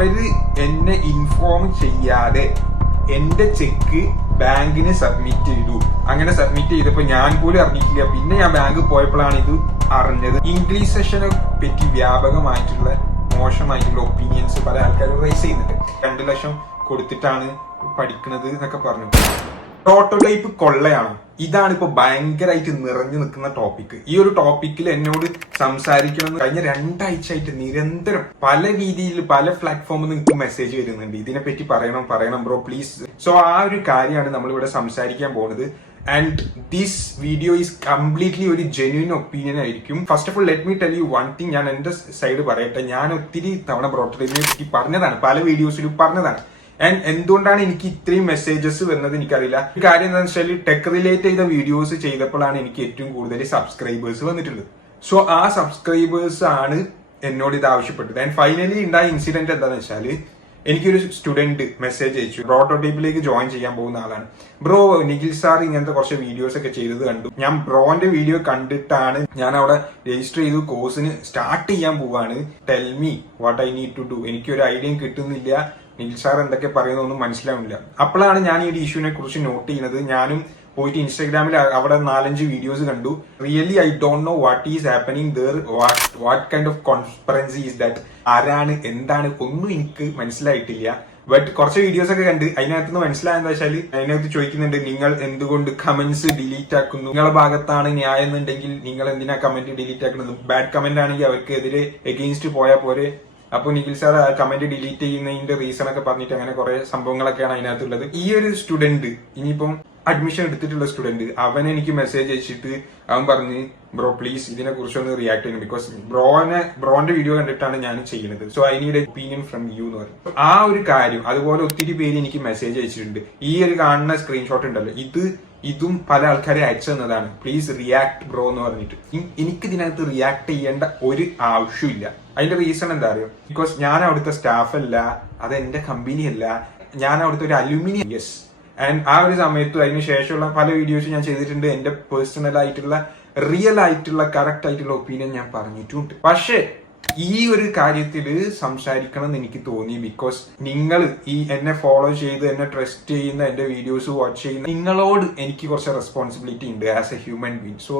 അവര് എന്നെ ഇൻഫോം ചെയ്യാതെ എന്റെ ചെക്ക് ബാങ്കിന് സബ്മിറ്റ് ചെയ്തു. അങ്ങനെ സബ്മിറ്റ് ചെയ്തപ്പോൾ ഞാൻ പോലും അറിഞ്ഞിട്ടില്ല. പിന്നെ ഞാൻ ബാങ്ക് പോയപ്പോഴാണ് ഇത് അറിഞ്ഞത്. ഇംഗ്ലീഷ് സെഷനെ പറ്റി വ്യാപകമായിട്ടുള്ള മോശമായിട്ടുള്ള ഒപ്പീനിയൻസ് പല ആൾക്കാരും റൈസ് ചെയ്യുന്നുണ്ട്. 2 ലക്ഷം കൊടുത്തിട്ടാണ് പഠിക്കുന്നത് എന്നൊക്കെ പറഞ്ഞു. പ്രോട്ടോടൈപ്പ് കൊള്ളയാണ്. ഇതാണ് ഇപ്പൊ ഭയങ്കരമായിട്ട് നിറഞ്ഞു നിൽക്കുന്ന ടോപ്പിക്. ഈ ഒരു ടോപ്പിക്കിൽ എന്നോട് സംസാരിക്കണമെന്ന് കഴിഞ്ഞ 2 ആഴ്ചയായിട്ട് നിരന്തരം പല രീതിയിൽ പല പ്ലാറ്റ്ഫോമിൽ നിങ്ങൾക്ക് മെസ്സേജ് വരുന്നുണ്ട്. ഇതിനെപ്പറ്റി പറയണം ബ്രോ പ്ലീസ്. സോ ആ ഒരു കാര്യമാണ് നമ്മളിവിടെ സംസാരിക്കാൻ പോകുന്നത്. And this video is completely ഒരു ജെന്യൂൻ ഒപ്പീനിയൻ ആയിരിക്കും. First of all let me tell you one thing. ഞാൻ എന്റെ സൈഡ് പറയട്ടെ. ഞാൻ ഒത്തിരി തവണ പ്രോട്ടോടൈപ്പിനെ പറ്റി പറഞ്ഞതാണ്, പല വീഡിയോസിലും പറഞ്ഞതാണ്. ആൻഡ് എന്തുകൊണ്ടാണ് എനിക്ക് ഇത്രയും മെസ്സേജസ് വരുന്നത് എനിക്കറിയില്ല. ഒരു കാര്യം എന്താണെന്ന് വെച്ചാൽ ടെക് റിലേറ്റ് ചെയ്ത വീഡിയോസ് ചെയ്തപ്പോഴാണ് എനിക്ക് ഏറ്റവും കൂടുതൽ സബ്സ്ക്രൈബേഴ്സ് വന്നിട്ടുള്ളത്. സോ ആ സബ്സ്ക്രൈബേഴ്സ് ആണ് എന്നോട് ഇത് ആവശ്യപ്പെട്ടത്. ആൻഡ് ഫൈനലി ഉണ്ടായ ഇൻസിഡന്റ് എന്താണെന്ന് വെച്ചാൽ എനിക്കൊരു സ്റ്റുഡന്റ് മെസ്സേജ് അയച്ചു. പ്രോട്ടോടൈപ്പിലേക്ക് ജോയിൻ ചെയ്യാൻ പോകുന്ന ആളാണ്. ബ്രോ നിഖിൽ സാർ ഇങ്ങനത്തെ കുറച്ച് വീഡിയോസ് ഒക്കെ ചെയ്തത് കണ്ടു. ഞാൻ ബ്രോന്റെ വീഡിയോ കണ്ടിട്ടാണ് ഞാൻ അവിടെ രജിസ്റ്റർ ചെയ്തു. കോഴ്സിന് സ്റ്റാർട്ട് ചെയ്യാൻ പോവാണ്. Tell me what I need to do. എനിക്കൊരു ഐഡിയയും കിട്ടുന്നില്ല. നിഖിൽ സാർ എന്തൊക്കെ പറയുന്നൊന്നും മനസ്സിലാവില്ല. അപ്പോഴാണ് ഞാൻ ഈ ഒരു ഇഷ്യൂനെ കുറിച്ച് നോട്ട് ചെയ്യുന്നത്. ഞാനും പോയിട്ട് ഇൻസ്റ്റാഗ്രാമിൽ അവിടെ 4-5 വീഡിയോസ് കണ്ടു. Really I don't no what is happening there, what kind of conspiracy is that. ആരാണ് എന്താണ് ഒന്നും എനിക്ക് മനസ്സിലായിട്ടില്ല. ബട്ട് കുറച്ച് വീഡിയോസ് ഒക്കെ കണ്ട് അതിനകത്ത് നിന്ന് മനസ്സിലായെന്ന് വെച്ചാൽ അതിനകത്ത് ചോദിക്കുന്നുണ്ട്, നിങ്ങൾ എന്തുകൊണ്ട് കമന്റ്സ് ഡിലീറ്റ് ആക്കുന്നു? നിങ്ങളുടെ ഭാഗത്താണ് ന്യായം എന്നുണ്ടെങ്കിൽ നിങ്ങൾ എന്തിനാ കമന്റ് ഡിലീറ്റ് ആക്കുന്നത്? ബാഡ് കമന്റ് ആണെങ്കിൽ അവർക്കെതിരെ എഗെയിൻസ്റ്റ് പോയാൽ പോരെ. അപ്പൊ നിഖിൽ സാർ കമന്റ് ഡിലീറ്റ് ചെയ്യുന്നതിന്റെ റീസൺ ഒക്കെ പറഞ്ഞിട്ട് അങ്ങനെ കുറെ സംഭവങ്ങളൊക്കെയാണ് അതിനകത്തുള്ളത്. ഈ ഒരു സ്റ്റുഡന്റ് ഇനിയിപ്പം അഡ്മിഷൻ എടുത്തിട്ടുള്ള സ്റ്റുഡന്റ് അവൻ എനിക്ക് മെസ്സേജ് അയച്ചിട്ട് അവൻ പറഞ്ഞ് ബ്രോ പ്ലീസ് ഇതിനെ കുറിച്ചൊന്ന് റിയാക്ട് ചെയ്യണം. ബിക്കോസ് ബ്രോന്റെ വീഡിയോ കണ്ടിട്ടാണ് ഞാൻ ചെയ്യുന്നത്. So I need opinion from you എന്ന് പറഞ്ഞു. ആ ഒരു കാര്യം അതുപോലെ ഒത്തിരി പേര് എനിക്ക് മെസ്സേജ് അയച്ചിട്ടുണ്ട്. ഈ ഒരു കാണുന്ന സ്ക്രീൻഷോട്ട് ഉണ്ടല്ലോ, ഇതും പല ആൾക്കാരെ അയച്ചു തന്നതാണ്. പ്ലീസ് റിയാക്ട് ബ്രോ എന്ന് പറഞ്ഞിട്ട്. എനിക്ക് ഇതിനകത്ത് റിയാക്ട് ചെയ്യേണ്ട ഒരു ആവശ്യമില്ല. അതിന്റെ റീസൺ എന്താ അറിയോ? ബിക്കോസ് ഞാൻ അവിടുത്തെ സ്റ്റാഫ് അല്ല, അത് എന്റെ കമ്പനി അല്ല, ഞാൻ അവിടുത്തെ ഒരു അലുമിനിയം. യെസ്. ആൻഡ് ആ ഒരു സമയത്ത് അതിന് ശേഷമുള്ള പല വീഡിയോസ് ഞാൻ ചെയ്തിട്ടുണ്ട്. എന്റെ പേഴ്സണൽ ആയിട്ടുള്ള റിയൽ ആയിട്ടുള്ള കറക്റ്റ് ആയിട്ടുള്ള ഒപ്പീനിയൻ ഞാൻ പറഞ്ഞിട്ടുണ്ട്. പക്ഷേ ഈ ഒരു കാര്യത്തിൽ സംസാരിക്കണം എന്ന് എനിക്ക് തോന്നി. ബിക്കോസ് നിങ്ങൾ ഈ എന്നെ ഫോളോ ചെയ്ത് എന്നെ ട്രസ്റ്റ് ചെയ്യുന്ന എന്റെ വീഡിയോസ് വാച്ച് ചെയ്യുന്ന നിങ്ങളോട് എനിക്ക് കുറച്ച് റെസ്പോൺസിബിലിറ്റി ഉണ്ട് as A human being. So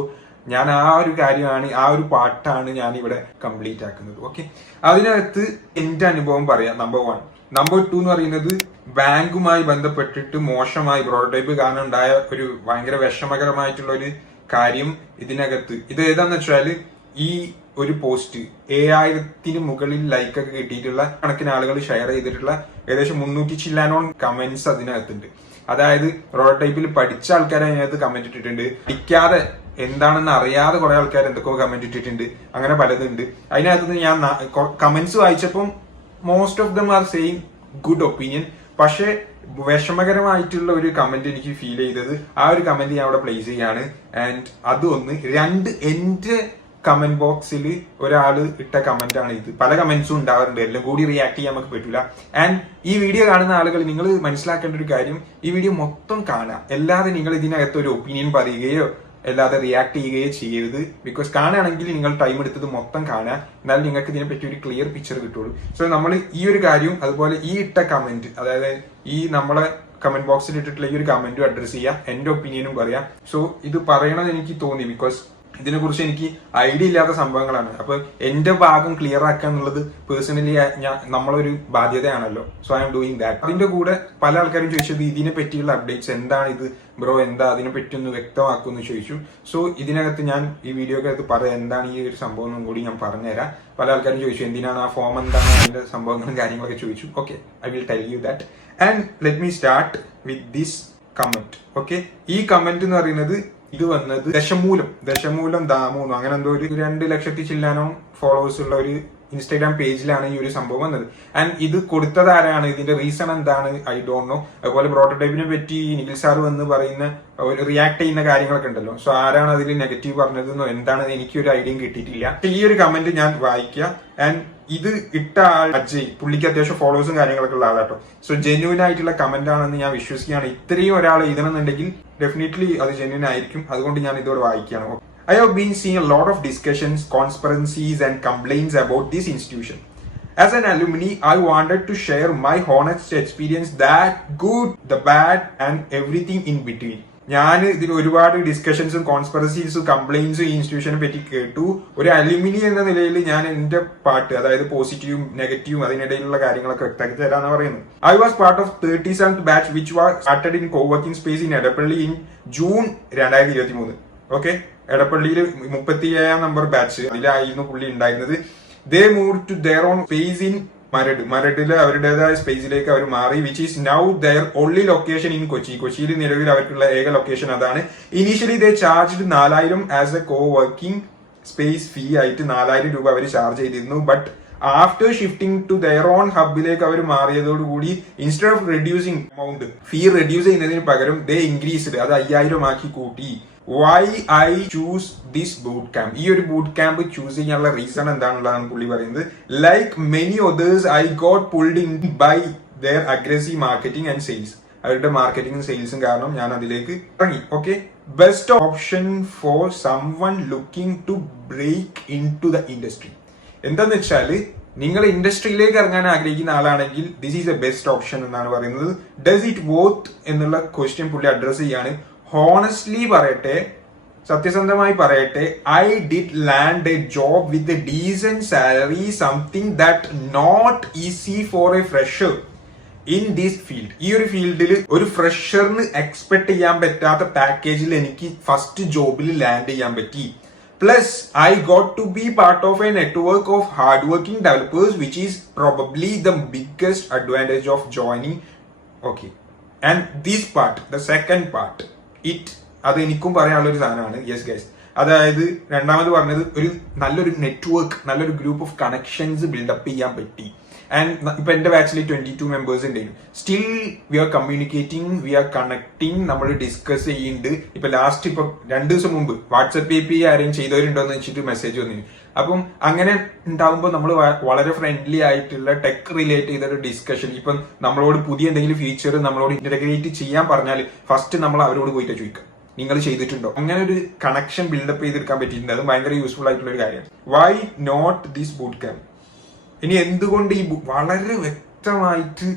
ഞാൻ ആ ഒരു കാര്യമാണ്, ആ ഒരു പാർട്ടാണ് ഞാൻ ഇവിടെ കംപ്ലീറ്റ് ആക്കുന്നത്. ഓക്കെ, അതിനകത്ത് എന്റെ അനുഭവം പറയാം. നമ്പർ 1. നമ്പർ 2 എന്ന് പറയുന്നത് ബാങ്കുമായി ബന്ധപ്പെട്ടിട്ട് മോശമായി പ്രോട്ടോടൈപ്പ് കാരണം ഉണ്ടായ ഒരു ഭയങ്കര വിഷമകരമായിട്ടുള്ള ഒരു കാര്യം ഇതിനകത്ത്. ഇത് ഏതാന്ന് വെച്ചാല് ഈ ഒരു പോസ്റ്റ് 7000-ന് മുകളിൽ ലൈക്കൊക്കെ കിട്ടിയിട്ടുള്ള കണക്കിന് ആളുകൾ ഷെയർ ചെയ്തിട്ടുള്ള ഏകദേശം 300 ചില്ലാനോൺ കമന്റ്സ് അതിനകത്തുണ്ട്. അതായത് പ്രോട്ടോടൈപ്പിൽ പഠിച്ച ആൾക്കാരെ അതിനകത്ത് കമന്റ് ഇട്ടിട്ടുണ്ട്. പഠിക്കാതെ എന്താണെന്ന് അറിയാതെ കുറെ ആൾക്കാർ എന്തൊക്കെയോ കമന്റ് ഇട്ടിട്ടുണ്ട്. അങ്ങനെ പലതുണ്ട്. അതിനകത്ത് ഞാൻ കമന്റ്സ് വായിച്ചപ്പം most of them are saying good opinion. പക്ഷെ വിഷമകരമായിട്ടുള്ള ഒരു കമന്റ് എനിക്ക് ഫീൽ ചെയ്തത്, ആ ഒരു കമന്റ് ഞാൻ അവിടെ പ്ലേസ് ചെയ്യാണ്. ആൻഡ് അത് 2 എന്റെ കമന്റ് ബോക്സിൽ ഒരാള് ഇട്ട കമന്റ് ആണ് ഇത്. പല കമന്റ്സും ഉണ്ടാവാറുണ്ട്, എല്ലാം കൂടി റിയാക്ട് ചെയ്യാൻ നമുക്ക് പറ്റില്ല. ആൻഡ് ഈ വീഡിയോ കാണുന്ന ആളുകൾ നിങ്ങൾ മനസ്സിലാക്കേണ്ട ഒരു കാര്യം, ഈ വീഡിയോ മൊത്തം കാണാം. അല്ലാതെ നിങ്ങൾ ഇതിനകത്ത് ഒരു ഒപ്പീനിയൻ പറയുകയോ അല്ലാതെ റിയാക്ട് ചെയ്യുകയോ ചെയ്യരുത്. ബിക്കോസ് കാണുകയാണെങ്കിൽ നിങ്ങൾ ടൈം എടുത്തത് മൊത്തം കാണാൻ, എന്നാൽ നിങ്ങൾക്ക് ഇതിനെപ്പറ്റി ഒരു ക്ലിയർ പിക്ചർ കിട്ടുള്ളൂ. സോ നമ്മൾ ഈ ഒരു കാര്യവും അതുപോലെ ഈ ഇട്ട കമന്റ്, അതായത് ഈ നമ്മളെ കമന്റ് ബോക്സിൽ ഇട്ടിട്ടുള്ള ഈ ഒരു കമന്റും അഡ്രസ് ചെയ്യാം, എന്റെ ഒപ്പീനിയനും പറയാം. സോ ഇത് പറയണമെന്ന് എനിക്ക് തോന്നി. ബിക്കോസ് ഇതിനെ കുറിച്ച് എനിക്ക് ഐഡിയ ഇല്ലാത്ത സംഭവങ്ങളാണ്. അപ്പൊ എന്റെ ഭാഗം ക്ലിയർ ആക്കുക എന്നുള്ളത് പേഴ്സണലി നമ്മളൊരു ബാധ്യതയാണല്ലോ. So I'm doing that. അതിന്റെ കൂടെ പല ആൾക്കാരും ചോദിച്ചത് ഇതിനെ പറ്റിയുള്ള അപ്ഡേറ്റ്സ് എന്താണ്, ഇത് ബ്രോ എന്താ, അതിനെ പറ്റി ഒന്ന് വ്യക്തമാക്കുമെന്ന് ചോദിച്ചു. സോ ഇതിനകത്ത് ഞാൻ ഈ വീഡിയോക്കകത്ത് പറയാം എന്താണ് ഈ ഒരു സംഭവം എന്നും കൂടി ഞാൻ പറഞ്ഞുതരാം. പല ആൾക്കാരും ചോദിച്ചു എന്തിനാണ് ആ ഫോം, എന്താണ് അതിന്റെ സംഭവങ്ങളും കാര്യങ്ങളൊക്കെ ചോദിച്ചു. Okay, I will tell you that. And let me start with this comment. Okay, ഈ കമന്റ് എന്ന് പറയുന്നത് ഇത് വന്നത് ദശമൂലം ദാമൂന്നോ അങ്ങനെ എന്തോ ഒരു 2 ലക്ഷത്തി ചില്ലാനോ ഫോളോവേഴ്സ് ഉള്ള ഒരു ഇൻസ്റ്റാഗ്രാം പേജിലാണ് ഈ ഒരു സംഭവം വന്നത്. ആൻഡ് ഇത് കൊടുത്തത് ആരാണ്, ഇതിന്റെ റീസൺ എന്താണ്, ഐ ഡോണ്ട് നോ. അതുപോലെ പ്രോട്ടോടൈപ്പിനെ പറ്റി നിഖിൽ സാർ വന്ന് പറയുന്ന റിയാക്ട് ചെയ്യുന്ന കാര്യങ്ങളൊക്കെ ഉണ്ടല്ലോ. സോ ആരാണ് അതിൽ നെഗറ്റീവ് പറഞ്ഞതെന്നോ എന്താണെന്ന് എനിക്കൊരു ഐഡിയയും കിട്ടിയിട്ടില്ല. ഈ ഒരു കമന്റ് ഞാൻ വായിക്കാം. ആൻഡ് ഇത് ഇട്ട ആൾ അജയ്, പുള്ളിക്ക് അത്യാവശ്യം ഫോളോവേഴ്സും കാര്യങ്ങളൊക്കെ ഉള്ള ആളാട്ടോ. സോ ജെന്യൂൻ ആയിട്ടുള്ള കമന്റ് ആണെന്ന് ഞാൻ വിശ്വസിക്കുകയാണ്. ഇത്രയും ഒരാൾ എഴുതണമെന്നുണ്ടെങ്കിൽ ഡെഫിനറ്റ്ലി അത് ജെന്യൂൻ ആയിരിക്കും. അതുകൊണ്ട് ഞാൻ ഇതോടെ വായിക്കുകയാണ്. I have been seeing a lot of discussions, conspiracies and complaints about this institution. As an alumni, I wanted to share my honest experience, that good, the bad and everything in between. ഞാൻ ഇതിൽ ഒരുപാട് ഡിസ്കഷൻസും കോൺസ്പിറസീസും കംപ്ലൈൻസും ഈ ഇൻസ്റ്റിറ്റ്യൂഷനെ പറ്റി കേട്ടു. ഒരു alumni എന്ന നിലയിൽ ഞാൻ എന്റെ പാർട്ട്, അതായത് പോസിറ്റീവും നെഗറ്റീവും അതിനിടയിലുള്ള കാര്യങ്ങളൊക്കെ വ്യക്തമാക്കി തരാന്ന് പറയുന്നത്. I was part of 37th batch which was started in coworking space in Edappally in June 2023. Okay, എടപ്പള്ളിയിൽ 37 നമ്പർ ബാച്ച്, അതിലായിരുന്നു പുള്ളി ഉണ്ടായിരുന്നത്. They move to their own space in മരടില് അവരുടേതായ സ്പേസിലേക്ക് അവർ മാറി, which is now their only location in Kochi. കൊച്ചിയിൽ നിലവിൽ അവർക്കുള്ള ഏക ലൊക്കേഷൻ അതാണ്. Initially they charged 4000 as a coworking space fee ആയിട്ട് 4000 രൂപ അവർ ചാർജ് ചെയ്തിരുന്നു. But after shifting to their own ഹബിലേക്ക് അവർ മാറിയതോടുകൂടി instead of reducing amount, fee reduce ചെയ്യുന്നതിന് പകരം ദേ ഇൻക്രീസ്ഡ്, അത് 5000 ആക്കി കൂട്ടി. Why I choose this boot camp, ഈ ഒരു ബൂട്ട് ക്യാമ്പ് ചൂസ് ചെയ്യാനുള്ള റീസൺ എന്താണുള്ളതാണ് പുള്ളി പറയുന്നത്. Like many others I got pulled in by their aggressive marketing and sales. അവരുടെ മാർക്കറ്റിംഗും സെയിൽസും കാരണം ഞാൻ അതിലേക്ക് ഇറങ്ങി. Okay, best option for someone looking to break in to the industry. എന്താന്ന് വെച്ചാൽ നിങ്ങൾ ഇൻഡസ്ട്രിയിലേക്ക് ഇറങ്ങാൻ ആഗ്രഹിക്കുന്ന ആളാണെങ്കിൽ this is a best option എന്നാണ് പറയുന്നത്. ഡസ് ഇറ്റ് വർത്ത് എന്നുള്ള ക്വസ്റ്റ്യൻ പുള്ളി അഡ്രസ് ചെയ്യാണ്. ഹോണസ്റ്റ്ലി പറയട്ടെ, സത്യസന്ധമായി പറയട്ടെ, I did land a job with a decent salary, something that not easy for a fresher in this field. ഈ ഒരു ഫീൽഡിൽ ഒരു ഫ്രഷറിന് എക്സ്പെക്ട് ചെയ്യാൻ പറ്റാത്ത പാക്കേജിൽ എനിക്ക് ഫസ്റ്റ് ജോബിൽ ലാൻഡ് ചെയ്യാൻ പറ്റി. Plus I got to be part of a network of hard working developers, which is probably the biggest advantage of joining. Okay, and this part, the second part, അത് എനിക്കും പറയാനുള്ള ഒരു സാധനമാണ്. യെസ് ഗൈസ്, അതായത് രണ്ടാമത് പറഞ്ഞത് ഒരു നല്ലൊരു നെറ്റ്വർക്ക്, നല്ലൊരു ഗ്രൂപ്പ് ഓഫ് കണക്ഷൻസ് ബിൽഡപ്പ് ചെയ്യാൻ പറ്റി. ആൻഡ് ഇപ്പൊ എന്റെ ബാച്ചിൽ 22 മെമ്പേഴ്സ് ഉണ്ടായിരുന്നു. Still we are communicating, we are connecting, നമ്മൾ ഡിസ്കസ് ചെയ്യുന്നുണ്ട്. ഇപ്പൊ ലാസ്റ്റ് ഇപ്പൊ 2 ദിവസം മുമ്പ് വാട്സ്ആപ്പ് API ആരെയും ചെയ്തവരുണ്ടോന്ന് വെച്ചിട്ട് മെസ്സേജ് വന്നിരുന്നു. അപ്പം അങ്ങനെ ഉണ്ടാവുമ്പോൾ നമ്മൾ വളരെ ഫ്രണ്ട്ലി ആയിട്ടുള്ള ടെക് റിലേറ്റ് ചെയ്തൊരു ഡിസ്കഷൻ, ഇപ്പം നമ്മളോട് പുതിയ എന്തെങ്കിലും ഫീച്ചർ നമ്മളോട് ഇന്റഗ്രേറ്റ് ചെയ്യാൻ പറഞ്ഞാൽ ഫസ്റ്റ് നമ്മൾ അവരോട് പോയിട്ട് ചോദിക്കാം, നിങ്ങൾ ചെയ്തിട്ടുണ്ടോ? അങ്ങനെ ഒരു കണക്ഷൻ ബിൽഡപ്പ് ചെയ്തെടുക്കാൻ പറ്റിയിട്ടുണ്ട്. അത് ഭയങ്കര യൂസ്ഫുൾ ആയിട്ടുള്ള ഒരു കാര്യമാണ്. Why not this boot camp? ഇനി എന്തുകൊണ്ട് ഈ വളരെ വ്യക്തമായിട്ട്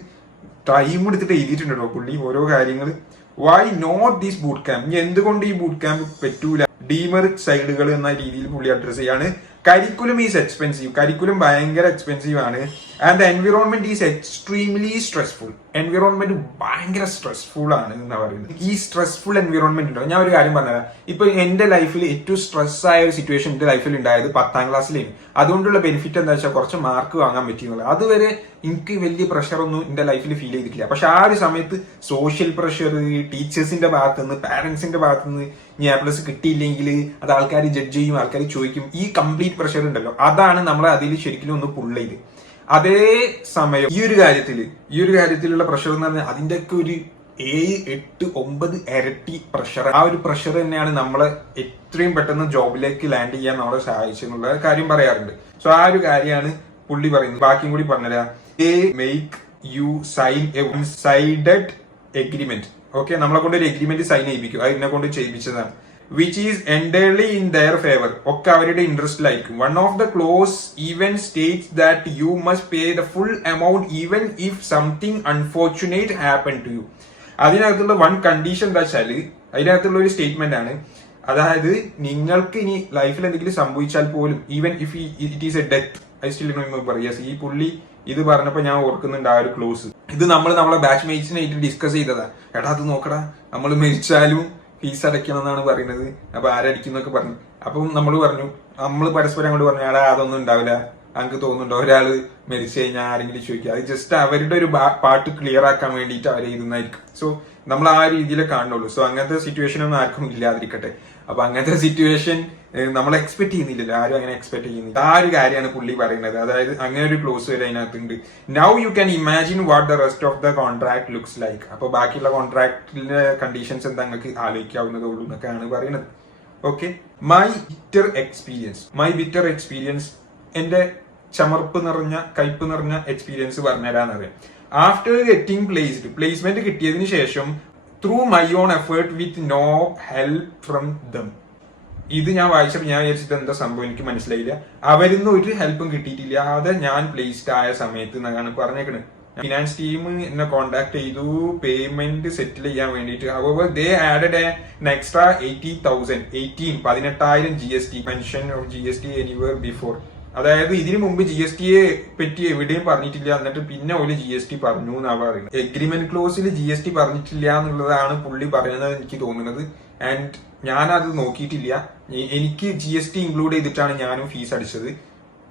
ടൈം എടുത്തിട്ട് എഴുതിയിട്ടുണ്ടോ പുള്ളി ഓരോ കാര്യങ്ങൾ. Why not this boot camp? ഇനി എന്തുകൊണ്ട് ഈ ബൂട്ട് ക്യാമ്പ് പറ്റൂല? ഡീമെറിറ്റ് സൈഡുകൾ എന്ന രീതിയിൽ പുള്ളി അഡ്രസ് ചെയ്യാണ്. കരിക്കുലം ഈസ് എക്സ്പെൻസീവ്, കരിക്കുലം ഭയങ്കര എക്സ്പെൻസീവ് ആണ്. And the environment is extremely stressful. Environment ഭയങ്കര സ്ട്രെസ്ഫുൾ ആണ് എന്നാ പറയുന്നത്. ഈ സ്ട്രെസ്ഫുൾ എൻവിറോൺമെന്റ് ഉണ്ടോ? ഞാൻ ഒരു കാര്യം പറഞ്ഞുതരാം. ഇപ്പൊ എന്റെ ലൈഫിൽ ഏറ്റവും സ്ട്രെസ് ആയ ഒരു സിറ്റുവേഷൻ എന്റെ ലൈഫിൽ ഉണ്ടായത് 10th ക്ലാസ്സിലായിരുന്നു. അതുകൊണ്ടുള്ള ബെനിഫിറ്റ് എന്താ വെച്ചാൽ കുറച്ച് മാർക്ക് വാങ്ങാൻ പറ്റിയുള്ളത്. അതുവരെ എനിക്ക് വലിയ പ്രഷറൊന്നും എന്റെ ലൈഫിൽ ഫീൽ ചെയ്തിട്ടില്ല. പക്ഷെ ആ ഒരു സമയത്ത് സോഷ്യൽ പ്രഷർ, ടീച്ചേഴ്സിന്റെ ഭാഗത്തുനിന്ന്, പാരന്റ്സിന്റെ ഭാഗത്തുനിന്ന് ഇനി A+ കിട്ടിയില്ലെങ്കിൽ അത് ആൾക്കാർ ജഡ്ജ് ചെയ്യും, ആൾക്കാർ ചോദിക്കും. ഈ കംപ്ലീറ്റ് പ്രഷർ ഉണ്ടല്ലോ, അതാണ് നമ്മളെ അതിൽ ശരിക്കും ഒന്ന് പുൾ ചെയ്ത്. അതേ സമയം ഈ ഒരു കാര്യത്തിലുള്ള പ്രഷർ എന്ന് പറഞ്ഞാൽ അതിന്റെ ഒക്കെ ഒരു 7, 8, 9 ഇരട്ടി പ്രഷർ. ആ ഒരു പ്രഷർ തന്നെയാണ് നമ്മളെ എത്രയും പെട്ടെന്ന് ജോബിലേക്ക് ലാൻഡ് ചെയ്യാൻ നമ്മളെ സഹായിച്ചെന്നുള്ള കാര്യം പറയാറുണ്ട്. സോ ആ ഒരു കാര്യമാണ് പുള്ളി പറയുന്നത്. ബാക്കിയും കൂടി പറഞ്ഞുതരാം. They make you sign a one sided agreement. Okay, നമ്മളെ കൊണ്ട് ഒരു എഗ്രിമെന്റ് സൈൻ ചെയ്യിപ്പിക്കും. അത് എന്നെ കൊണ്ട് ചെയ്യിപ്പിച്ചതാണ്. Which is entirely in their favour. ഒക്കെ അവരുടെ ഇൻട്രസ്റ്റിലായിരിക്കും. One of the clause even states that you must pay the full amount even if something unfortunate happen to you. അതിനകത്തുള്ള വൺ കണ്ടീഷൻ എന്താ വെച്ചാല്, അതിനകത്തുള്ള ഒരു സ്റ്റേറ്റ്മെന്റ് ആണ്. അതായത് നിങ്ങൾക്ക് ഇനി ലൈഫിൽ എന്തെങ്കിലും സംഭവിച്ചാൽ പോലും, even if it is A death, I still remember. Yes, ഈ പുള്ളി ഇത് പറഞ്ഞപ്പോ ഞാൻ ഓർക്കുന്നുണ്ട് ആ ഒരു ക്ലോസ്. ഇത് നമ്മളെ ബാച്ച് മേറ്റ്സിനായിട്ട് ഡിസ്കസ് ചെയ്തതാ. എടാ അത് നോക്കടാ, നമ്മൾ മരിച്ചാലും ഫീസ് അടയ്ക്കണം എന്നാണ് പറയുന്നത്. അപ്പൊ ആരടിക്കുന്നൊക്കെ പറഞ്ഞു. അപ്പം നമ്മൾ പരസ്പരം അങ്ങോട്ട് പറഞ്ഞു, എടാ അതൊന്നും ഉണ്ടാവില്ല, നമുക്ക് തോന്നുന്നുണ്ടോ ഒരാള് മരിച്ചു കഴിഞ്ഞാൽ ആരെങ്കിലും ചോദിക്കുക. അത് ജസ്റ്റ് അവരുടെ ഒരു പാർട്ട് ക്ലിയർ ആക്കാൻ വേണ്ടിയിട്ട് അവർ എഴുതുന്നതായിരിക്കും. സോ നമ്മൾ ആ രീതിയിൽ കാണുള്ളൂ. സോ അങ്ങനത്തെ സിറ്റുവേഷൻ ഒന്നും ആർക്കും ഇല്ലാതിരിക്കട്ടെ. അപ്പൊ അങ്ങനത്തെ സിറ്റുവേഷൻ നമ്മൾ എക്സ്പെക്ട് ചെയ്യുന്നില്ലല്ലോ, ആരും അങ്ങനെ എക്സ്പെക്ട് ചെയ്യുന്നില്ല. ആ ഒരു കാര്യമാണ് പുള്ളി പറയുന്നത്. അതായത് അങ്ങനെ ഒരു ക്ലോസ് വരെ അതിനകത്തുണ്ട്. Now you can imagine what the rest of the contract looks like. അപ്പൊ ബാക്കിയുള്ള കോൺട്രാക്ടിന്റെ കണ്ടീഷൻസ് എന്താ നിങ്ങൾക്ക് ആലോചിക്കാവുന്നതേ ഉള്ളൂ എന്നൊക്കെയാണ് പറയുന്നത്. ഓക്കെ, മൈ ബിറ്റർ എക്സ്പീരിയൻസ്, എന്റെ ചമർപ്പ് നിറഞ്ഞ കയ്പ് നിറഞ്ഞ എക്സ്പീരിയൻസ് പറഞ്ഞുതരാന്നറിയാം. ആഫ്റ്റർ ഗെറ്റിംഗ് പ്ലേസ്മെന്റ് കിട്ടിയതിനു ശേഷം through my own effort with no help from them. ഇത് ഞാൻ വായിച്ചപ്പോൾ ഞാൻ വിചാരിച്ചിട്ട് എന്താ സംഭവം എനിക്ക് മനസ്സിലായില്ല. അവരിന്ന് ഒരു ഹെൽപ്പും കിട്ടിയിട്ടില്ല. അത് ഞാൻ പ്ലേസ്ഡ് ആയ സമയത്ത് എന്നാണ് പറഞ്ഞേക്കണത്. ഫിനാൻസ് ടീം എന്നെ കോണ്ടാക്ട് ചെയ്തു പേയ്മെന്റ് സെറ്റിൽ ചെയ്യാൻ വേണ്ടിയിട്ട്. However they added an extra 18,000 GST mention of GST anywhere before. അതായത് ഇതിനു മുമ്പ് GST പറ്റി എവിടെയും പറഞ്ഞിട്ടില്ല, എന്നിട്ട് പിന്നെ ഒരു GST പറഞ്ഞു എന്നാ പറയുന്നത്. എഗ്രിമെന്റ് ക്ലോസിൽ GST പറഞ്ഞിട്ടില്ല എന്നുള്ളതാണ് പുള്ളി പറയുന്നത് എനിക്ക് തോന്നുന്നത്. ആൻഡ് ഞാനത് നോക്കിയിട്ടില്ല. എനിക്ക് GST ഇൻക്ലൂഡ് ചെയ്തിട്ടാണ് ഞാനും ഫീസ് അടിച്ചത്.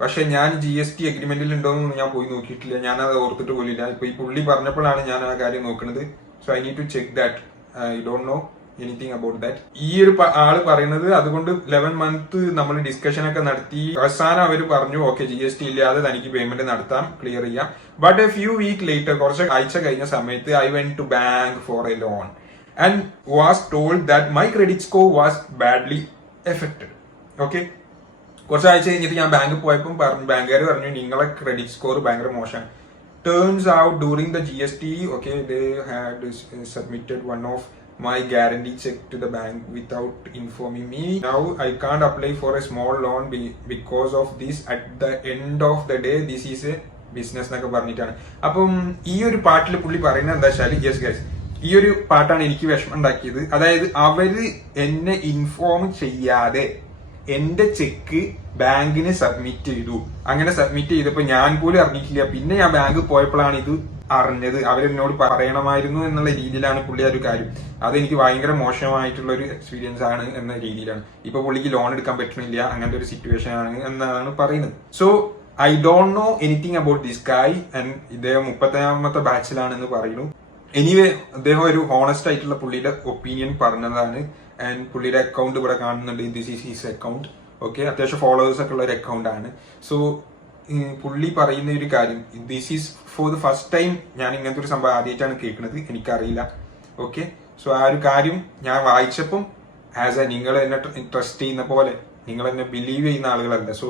പക്ഷെ ഞാൻ GST എഗ്രിമെന്റിൽ ഉണ്ടോയെന്ന് ഞാൻ പോയി നോക്കിയിട്ടില്ല, ഞാനത് ഓർത്തിട്ട് പോലില്ല. ഇപ്പൊ ഈ പുള്ളി പറഞ്ഞപ്പോഴാണ് ഞാൻ ആ കാര്യം നോക്കുന്നത്. So I need to check that. I don't know anything about that. ഈ ഒരു ആള് പറയുന്നത് അതുകൊണ്ട് 11 month നമ്മൾ ഡിസ്കഷൻ ഒക്കെ നടത്തി അവസാനം അവര് പറഞ്ഞു ഓക്കെ GST ഇല്ലാതെ തനിക്ക് പേയ്മെന്റ് നടത്താം, ക്ലിയർ ചെയ്യാം. But a few week later, കുറച്ച് ആഴ്ച കഴിഞ്ഞ സമയത്ത് I went to bank for a loan and was told that my credit score was badly affected. Okay, കുറച്ചാഴ്ച കഴിഞ്ഞിട്ട് ഞാൻ ബാങ്കിൽ പോയപ്പോൾ ബാങ്കുകാർ പറഞ്ഞു നിങ്ങളെ ക്രെഡിറ്റ് സ്കോർ ഭയങ്കര മോശമാണ്. Turns out during the GST okay they had submitted one of my guarantee check to the bank without informing me. Now I can't apply for a small loan because of this. At the end of the day this is a business എന്നൊക്കെ പറഞ്ഞിട്ടാണ്. അപ്പം ഈ ഒരു പാട്ടിൽ പുള്ളി പറയുന്നത് എന്താ വെച്ചാൽ, യെസ് ഗൈസ്, ഈ ഒരു പാട്ടാണ് എനിക്ക് വിഷമം ഉണ്ടാക്കിയത്. അതായത് അവര് എന്നെ ഇൻഫോം ചെയ്യാതെ എന്റെ ചെക്ക് ബാങ്കിന് സബ്മിറ്റ് ചെയ്തു. അങ്ങനെ സബ്മിറ്റ് ചെയ്തപ്പോ ഞാൻ പോലും അറിഞ്ഞിട്ടില്ല. പിന്നെ ഞാൻ ബാങ്കിൽ പോയപ്പോഴാണ് ഇത് അറിഞ്ഞത്. അവരെന്നോട് പറയണമായിരുന്നു എന്നുള്ള രീതിയിലാണ് പുള്ളി ആ ഒരു കാര്യം. അതെനിക്ക് ഭയങ്കര മോശമായിട്ടുള്ള ഒരു എക്സ്പീരിയൻസ് ആണ് എന്ന രീതിയിലാണ്. ഇപ്പൊ പുള്ളിക്ക് ലോൺ എടുക്കാൻ പറ്റണില്ല, അങ്ങനത്തെ ഒരു സിറ്റുവേഷൻ ആണ് എന്നാണ് പറയുന്നത്. So I don't know anything about this guy. And ഇദ്ദേഹം 35ാമത്തെ ബാച്ചിലാണെന്ന് പറയുന്നു. എനിവേ അദ്ദേഹം ഒരു ഹോണസ്റ്റ് ആയിട്ടുള്ള പുള്ളിയുടെ ഒപ്പീനിയൻ പറഞ്ഞതാണ്. ആൻഡ് പുള്ളിയുടെ അക്കൗണ്ട് ഇവിടെ കാണുന്നുണ്ട്. This is his account. Okay, അത്യാവശ്യം ഫോളോവേഴ്സ് ഒക്കെ ഉള്ള ഒരു അക്കൗണ്ട് ആണ്. സോ പുള്ളി പറയുന്ന ഒരു കാര്യം, this is for the first time ഞാൻ ഇങ്ങനത്തെ ഒരു സംഭവം ആദ്യമായിട്ടാണ് കേൾക്കുന്നത്, എനിക്കറിയില്ല. ഓക്കെ, സോ ആ ഒരു കാര്യം ഞാൻ വായിച്ചപ്പം നിങ്ങൾ എന്നെ ട്രസ്റ്റ് ചെയ്യുന്ന പോലെ, നിങ്ങൾ എന്നെ ബിലീവ് ചെയ്യുന്ന ആളുകളല്ല. സോ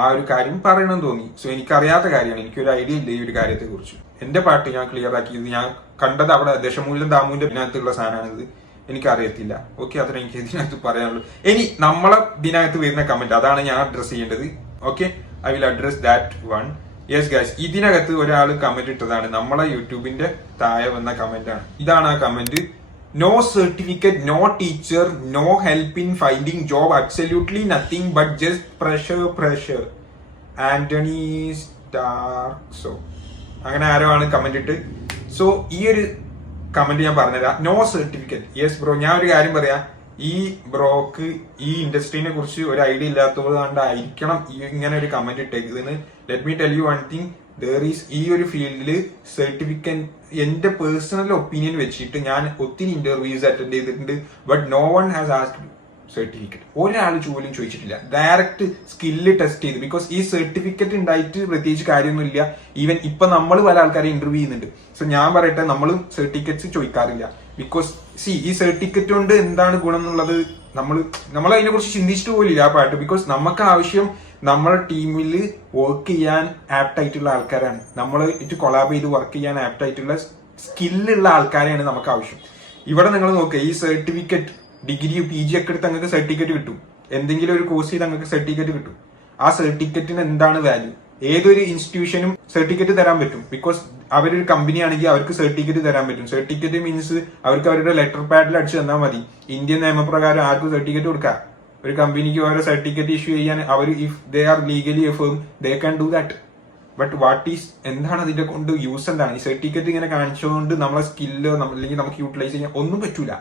ആ ഒരു കാര്യം പറയണമെന്ന് തോന്നി. സോ എനിക്കറിയാത്ത കാര്യമാണ്, എനിക്കൊരു ഐഡിയ ഇല്ല ഈ ഒരു കാര്യത്തെ കുറിച്ച്. എന്റെ പാട്ട് ഞാൻ ക്ലിയർ ആക്കിയത്, ഞാൻ കണ്ടത് അവിടെ ദശമൂലം ദാമുവിന്റെ ഇതിനകത്തുള്ള സാധനമാണിത്, എനിക്കറിയത്തില്ല. ഓക്കെ, അത്ര എനിക്ക് ഇതിനകത്ത് പറയാനുള്ളൂ. ഇനി നമ്മളെ ഇതിനകത്ത് വരുന്ന കമന്റ്, അതാണ് ഞാൻ അഡ്രസ് ചെയ്യേണ്ടത്. Okay, I will address that one. Yes guys, ഇതിനകത്ത് ഒരാൾ കമന്റ് ഇട്ടതാണ്, നമ്മളെ യൂട്യൂബിന്റെ താഴെ വന്ന കമന്റ് ആണ്. ഇതാണ് ആ comment. No certificate, no teacher, no help in finding job, absolutely nothing but just pressure. Antony സ്റ്റാർസോ അങ്ങനെ ആരോ ആണ് കമന്റ് ഇട്ട്. സോ ഈ ഒരു കമന്റ് ഞാൻ പറഞ്ഞുതരാം. No certificate. യെസ് ബ്രോ, ഞാൻ ഒരു കാര്യം പറയാം. ഈ ബ്രോക്ക് ഈ ഇൻഡസ്ട്രീനെ കുറിച്ച് ഒരു ഐഡിയ ഇല്ലാത്തത് കൊണ്ടായിരിക്കണം ഇങ്ങനെ ഒരു കമന്റ് ഇട്ടേക്കുന്നതിന്. Let me tell you one thing, there is ഈ ഒരു ഫീൽഡിൽ സർട്ടിഫിക്കറ്റ്, എന്റെ പേഴ്സണൽ ഒപ്പീനിയൻ വെച്ചിട്ട് ഞാൻ ഒത്തിരി ഇന്റർവ്യൂസ് അറ്റൻഡ് ചെയ്തിട്ടുണ്ട്. But no one has asked certificate. ഒരാൾ പോലും ചോദിച്ചിട്ടില്ല. ഡയറക്റ്റ് സ്കില്ല് ടെസ്റ്റ് ചെയ്ത്, ബിക്കോസ് ഈ സർട്ടിഫിക്കറ്റ് ഉണ്ടായിട്ട് പ്രത്യേകിച്ച് കാര്യമൊന്നുമില്ല. ഈവൻ ഇപ്പൊ നമ്മൾ പല ആൾക്കാരെ ഇന്റർവ്യൂ ചെയ്യുന്നുണ്ട്. സോ ഞാൻ പറയട്ടെ, നമ്മൾ സർട്ടിഫിക്കറ്റ്സ് ചോദിക്കാറില്ല. ബിക്കോസ് ഈ സർട്ടിഫിക്കറ്റ് കൊണ്ട് എന്താണ് ഗുണം എന്നുള്ളത് നമ്മൾ അതിനെ കുറിച്ച് ചിന്തിച്ചിട്ട് പോലില്ല ആ പാട്ട്. ബിക്കോസ് നമുക്ക് ആവശ്യം നമ്മളെ ടീമിൽ വർക്ക് ചെയ്യാൻ ആപ്റ്റ് ആയിട്ടുള്ള ആൾക്കാരാണ്. നമ്മൾ ഇത് കൊളാബ് ചെയ്ത് വർക്ക് ചെയ്യാൻ ആപ്റ്റ് ആയിട്ടുള്ള സ്കില്ലുള്ള ആൾക്കാരെയാണ് നമുക്ക് ആവശ്യം. ഇവിടെ നിങ്ങൾ നോക്കുക, ഈ സർട്ടിഫിക്കറ്റ് ഡിഗ്രി PG ഒക്കെ എടുത്ത് നിങ്ങൾക്ക് സർട്ടിഫിക്കറ്റ് കിട്ടും. എന്തെങ്കിലും ഒരു കോഴ്സ് ചെയ്ത് നിങ്ങൾക്ക് സർട്ടിഫിക്കറ്റ് കിട്ടും. ആ സർട്ടിഫിക്കറ്റിന് എന്താണ് വാല്യൂ? ഏതൊരു ഇൻസ്റ്റിറ്റ്യൂഷനും സർട്ടിഫിക്കറ്റ് തരാൻ പറ്റും. ബിക്കോസ് അവരൊരു കമ്പനി ആണെങ്കിൽ അവർക്ക് സർട്ടിഫിക്കറ്റ് തരാൻ പറ്റും. സർട്ടിഫിക്കറ്റ് മീൻസ് അവർക്ക് അവരുടെ ലെറ്റർ പാഡിൽ അടിച്ചു തന്നാൽ മതി. ഇന്ത്യൻ നിയമപ്രകാരം ആർക്കും സർട്ടിഫിക്കറ്റ് കൊടുക്കാം. ഒരു കമ്പനിക്ക് ഓരോ സർട്ടിഫിക്കറ്റ് ഇഷ്യൂ ചെയ്യാൻ അവർ, if they are legally a firm, they can do that. But what is, എന്താണ് അതിന്റെ കൊണ്ട് യൂസ്? എന്താണ് ഈ സർട്ടിഫിക്കറ്റ് ഇങ്ങനെ കാണിച്ചുകൊണ്ട് നമ്മളെ സ്കില്ലോ അല്ലെങ്കിൽ നമുക്ക് യൂട്ടിലൈസ് ചെയ്യാൻ ഒന്നും പറ്റൂല.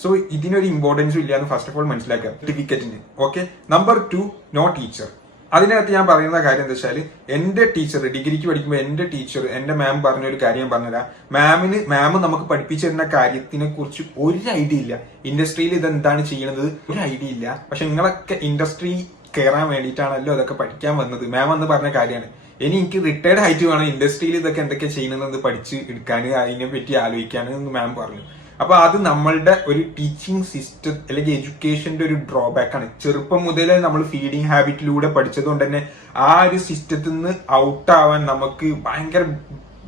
സോ ഇതിനൊരു ഇമ്പോർട്ടൻസും ഇല്ല എന്ന് ഫസ്റ്റ് ഓഫ് ഓൾ മനസ്സിലാക്കുക സർട്ടിഫിക്കറ്റിന്. Okay, number 2, no teacher. അതിനകത്ത് ഞാൻ പറയുന്ന കാര്യം എന്താ വെച്ചാൽ, എന്റെ ടീച്ചർ ഡിഗ്രിക്ക് പഠിക്കുമ്പോൾ എന്റെ ടീച്ചർ, എന്റെ മാം പറഞ്ഞൊരു കാര്യം ഞാൻ പറഞ്ഞുതരാം. മാം നമുക്ക് പഠിപ്പിച്ചു തരുന്ന കാര്യത്തിനെ കുറിച്ച് ഒരു ഐഡിയ ഇല്ല. ഇൻഡസ്ട്രിയിൽ ഇതെന്താണ് ചെയ്യണത് ഒരു ഐഡിയ ഇല്ല. പക്ഷെ നിങ്ങളൊക്കെ ഇൻഡസ്ട്രി കയറാൻ വേണ്ടിയിട്ടാണല്ലോ അതൊക്കെ പഠിക്കാൻ വന്നത്. മാം എന്ന് പറഞ്ഞ കാര്യമാണ്. ഇനി എനിക്ക് റിട്ടയർഡ് ആയിട്ട് വേണം ഇൻഡസ്ട്രിയിൽ ഇതൊക്കെ എന്തൊക്കെ ചെയ്യണമെന്ന് പഠിച്ച് എടുക്കാൻ, അതിനെ പറ്റി ആലോചിക്കാൻ എന്ന് മാം പറഞ്ഞു. അപ്പൊ അത് നമ്മളുടെ ഒരു ടീച്ചിങ് സിസ്റ്റം അല്ലെങ്കിൽ എഡ്യൂക്കേഷന്റെ ഒരു ഡ്രോബാക്ക് ആണ്. ചെറുപ്പം മുതലേ നമ്മൾ ഫീഡിങ് ഹാബിറ്റിലൂടെ പഠിച്ചത് കൊണ്ട് തന്നെ ആ ഒരു സിസ്റ്റത്തിൽ നിന്ന് ഔട്ട് ആവാൻ നമുക്ക് ഭയങ്കര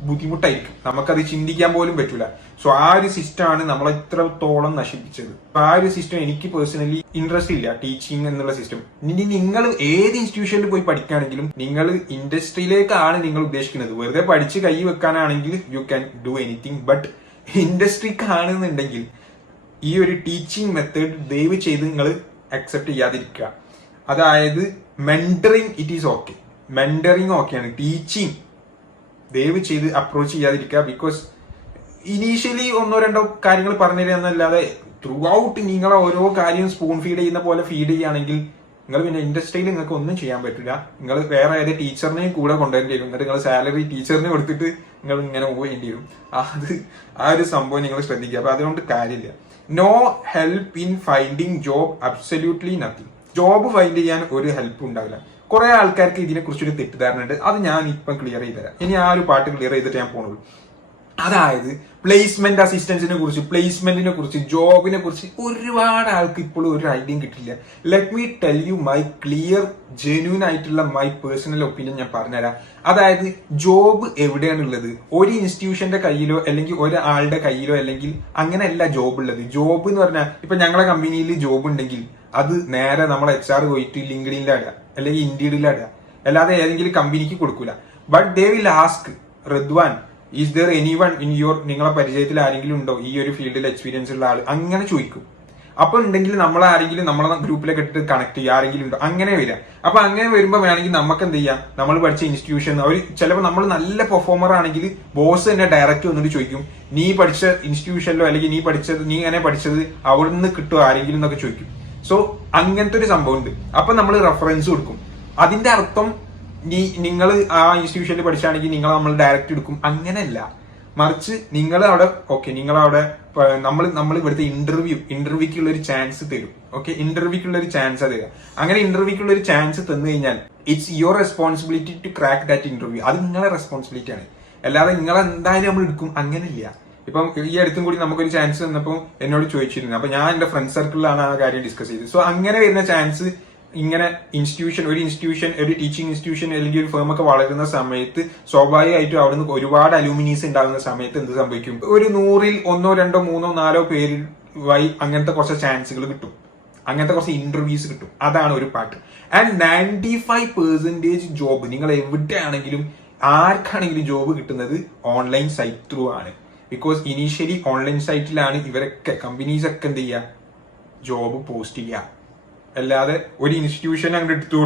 ബുദ്ധിമുട്ടായിരിക്കും, നമുക്കത് ചിന്തിക്കാൻ പോലും പറ്റൂല. സോ ആ ഒരു സിസ്റ്റമാണ് നമ്മളെ ഇത്രത്തോളം നശിപ്പിച്ചത്. ആ ഒരു സിസ്റ്റം എനിക്ക് പേഴ്സണലി ഇൻട്രസ്റ്റ് ഇല്ല, ടീച്ചിങ് എന്നുള്ള സിസ്റ്റം. ഇനി നിങ്ങൾ ഏത് ഇൻസ്റ്റിറ്റ്യൂഷനിൽ പോയി പഠിക്കുകയാണെങ്കിലും നിങ്ങൾ ഇൻഡസ്ട്രിയിലേക്കാണ് നിങ്ങൾ ഉദ്ദേശിക്കുന്നത്. വെറുതെ പഠിച്ച് കൈ വെക്കാനാണെങ്കിൽ you can do anything, but ഇൻഡസ്ട്രിക്കാണെന്നുണ്ടെങ്കിൽ ഈ ഒരു ടീച്ചിങ് മെത്തേഡ് ദയവ് ചെയ്ത് നിങ്ങൾ അക്സെപ്റ്റ് ചെയ്യാതിരിക്കുക. അതായത് mentoring it is okay, mentoring ഓക്കെയാണ്, ടീച്ചിങ് ദയവ് ചെയ്ത് അപ്രോച്ച് ചെയ്യാതിരിക്കുക. ബിക്കോസ് ഇനീഷ്യലി ഒന്നോ രണ്ടോ കാര്യങ്ങൾ പറഞ്ഞു തരിക എന്നല്ലാതെ ത്രൂ ഔട്ട് നിങ്ങളെ ഓരോ കാര്യം സ്പൂൺ ഫീഡ് ചെയ്യുന്ന പോലെ ഫീഡ് ചെയ്യുകയാണെങ്കിൽ നിങ്ങൾ പിന്നെ ഇൻഡസ്ട്രിയിൽ നിങ്ങൾക്ക് ഒന്നും ചെയ്യാൻ പറ്റില്ല. നിങ്ങൾ വേറെ ഏത് ടീച്ചറിനെയും കൂടെ കൊണ്ടുവരേണ്ടി വരും. എന്നിട്ട് നിങ്ങൾ സാലറി ടീച്ചറിന് കൊടുത്തിട്ട് നിങ്ങൾ ഇങ്ങനെ പോകേണ്ടി വരും. ആ ഒരു സംഭവം നിങ്ങൾ ശ്രദ്ധിക്കുക. അപ്പൊ അതുകൊണ്ട് കാര്യമില്ല. No help in finding job, absolutely nothing. Job find ചെയ്യാൻ ഒരു ഹെൽപ്പ് ഉണ്ടാവില്ല. കുറെ ആൾക്കാർക്ക് ഇതിനെ കുറിച്ചൊരു തെറ്റിദ്ധാരണ ഉണ്ട്. അത് ഞാൻ ഇപ്പം ക്ലിയർ ചെയ്ത് തരാം. ഇനി ആ ഒരു പാട്ട് ക്ലിയർ ചെയ്തിട്ട് ഞാൻ പോണുള്ളൂ. അതായത് പ്ലേസ്മെന്റ് അസിസ്റ്റൻസിനെ കുറിച്ച്, പ്ലേസ്മെന്റിനെ കുറിച്ച്, ജോബിനെ കുറിച്ച് ഒരുപാട് ആൾക്ക് ഇപ്പോഴും ഒരു ഐഡിയയും കിട്ടില്ല. Let me tell you my clear genuine ആയിട്ടുള്ള മൈ പേഴ്സണൽ ഒപ്പീനിയൻ ഞാൻ പറഞ്ഞുതരാം. അതായത് ജോബ് എവിടെയാണുള്ളത്? ഒരു ഇൻസ്റ്റിറ്റ്യൂഷന്റെ കയ്യിലോ അല്ലെങ്കിൽ ഒരാളുടെ കയ്യിലോ അല്ലെങ്കിൽ അങ്ങനെയല്ല ജോബ് ഉള്ളത്. ജോബ് എന്ന് പറഞ്ഞാൽ ഇപ്പൊ ഞങ്ങളെ കമ്പനിയിൽ ജോബ് ഉണ്ടെങ്കിൽ അത് നേരെ നമ്മളെ HR പോയിട്ട് ലിങ്ക്ഡിനിലിടുക അല്ലെങ്കിൽ ഇൻഡീഡിലിടുക, അല്ലാതെ ഏതെങ്കിലും കമ്പനിക്ക് കൊടുക്കൂല. But they will ask, Ridwan is there anyone in your, നിങ്ങളെ പരിചയത്തിൽ ആരെങ്കിലും ഉണ്ടോ ഈ ഒരു ഫീൽഡിൽ എക്സ്പീരിയൻസ് ഉള്ള ആൾ? അങ്ങനെ ചോദിക്കും. അപ്പൊ ഉണ്ടെങ്കിൽ നമ്മളെ ആരെങ്കിലും നമ്മളെ ഗ്രൂപ്പിലൊക്കെ ഇട്ടിട്ട് കണക്ട് ചെയ്യുക, ആരെങ്കിലും ഉണ്ടോ, അങ്ങനെ വരിക. അപ്പൊ അങ്ങനെ വരുമ്പോൾ വേണമെങ്കിൽ നമുക്ക് എന്ത് ചെയ്യാം, നമ്മൾ പഠിച്ച ഇൻസ്റ്റിറ്റ്യൂഷൻ അവർ ചിലപ്പോൾ നമ്മൾ നല്ല പെർഫോമർ ആണെങ്കിൽ ബോസ് തന്നെ ഡയറക്റ്റ് വന്നിട്ട് ചോദിക്കും, നീ പഠിച്ച ഇൻസ്റ്റിറ്റ്യൂഷനിലോ അല്ലെങ്കിൽ നീ എങ്ങനെ പഠിച്ചത് അവിടെ നിന്ന് കിട്ടുമോ ആരെങ്കിലും എന്നൊക്കെ ചോദിക്കും. സോ അങ്ങനത്തെ ഒരു സംഭവം ഉണ്ട്. അപ്പൊ നമ്മൾ റെഫറൻസ് കൊടുക്കും. അതിന്റെ അർത്ഥം നിങ്ങൾ ആ ഇൻസ്റ്റിറ്റ്യൂഷനിൽ പഠിച്ചാണെങ്കിൽ നമ്മൾ ഡയറക്റ്റ് എടുക്കും, അങ്ങനെയല്ല. മറിച്ച് നിങ്ങൾ അവിടെ നിങ്ങളവിടെ നമ്മൾ ഇവിടുത്തെ ഇന്റർവ്യൂക്കുള്ള ഒരു ചാൻസ് തരും. ഇന്റർവ്യൂക്കുള്ള ഒരു ചാൻസ് തരിക. അങ്ങനെ ഇന്റർവ്യൂക്കുള്ള ഒരു ചാൻസ് തന്നു കഴിഞ്ഞാൽ it's your responsibility to crack that interview. അത് നിങ്ങളെ റെസ്പോൺസിബിലിറ്റി ആണ്, അല്ലാതെ നിങ്ങളെ എന്തായാലും നമ്മൾ എടുക്കും അങ്ങനെയില്ല. ഇപ്പം ഈ അടുത്തും കൂടി നമുക്കൊരു ചാൻസ് വന്നപ്പോൾ എന്നോട് ചോദിച്ചിരുന്നു. അപ്പൊ ഞാൻ എന്റെ ഫ്രണ്ട് സർക്കിളിലാണ് ആ കാര്യം ഡിസ്കസ് ചെയ്തത്. സോ അങ്ങനെ വരുന്ന ചാൻസ് ഇങ്ങനെ ഒരു ടീച്ചിങ് ഇൻസ്റ്റിറ്റ്യൂഷൻ അല്ലെങ്കിൽ ഒരു ഫേം ഒക്കെ വളരുന്ന സമയത്ത് സ്വാഭാവികമായിട്ടും അവിടുന്ന് ഒരുപാട് അലൂമിനീസ് ഉണ്ടാകുന്ന സമയത്ത് എന്ത് സംഭവിക്കും, ഒരു 100ൽ 1, 2, 3, 4 പേര് അങ്ങനത്തെ കുറച്ച് ചാൻസുകൾ കിട്ടും, അങ്ങനത്തെ കുറച്ച് ഇന്റർവ്യൂസ് കിട്ടും. അതാണ് ഒരു പാർട്ട്. ആൻഡ് 95% ജോബ് നിങ്ങൾ എവിടെയാണെങ്കിലും ആർക്കാണെങ്കിലും ജോബ് കിട്ടുന്നത് ഓൺലൈൻ സൈറ്റ് ത്രൂ ആണ്. ബിക്കോസ് ഇനീഷ്യലി ഓൺലൈൻ സൈറ്റിലാണ് ഇവരൊക്കെ കമ്പനീസ് ഒക്കെ എന്ത് ചെയ്യുക, ജോബ് പോസ്റ്റ് ചെയ്യുക. അല്ലാതെ ഒരു ഇൻസ്റ്റിറ്റ്യൂഷൻ അങ്ങോട്ട് എടുത്തു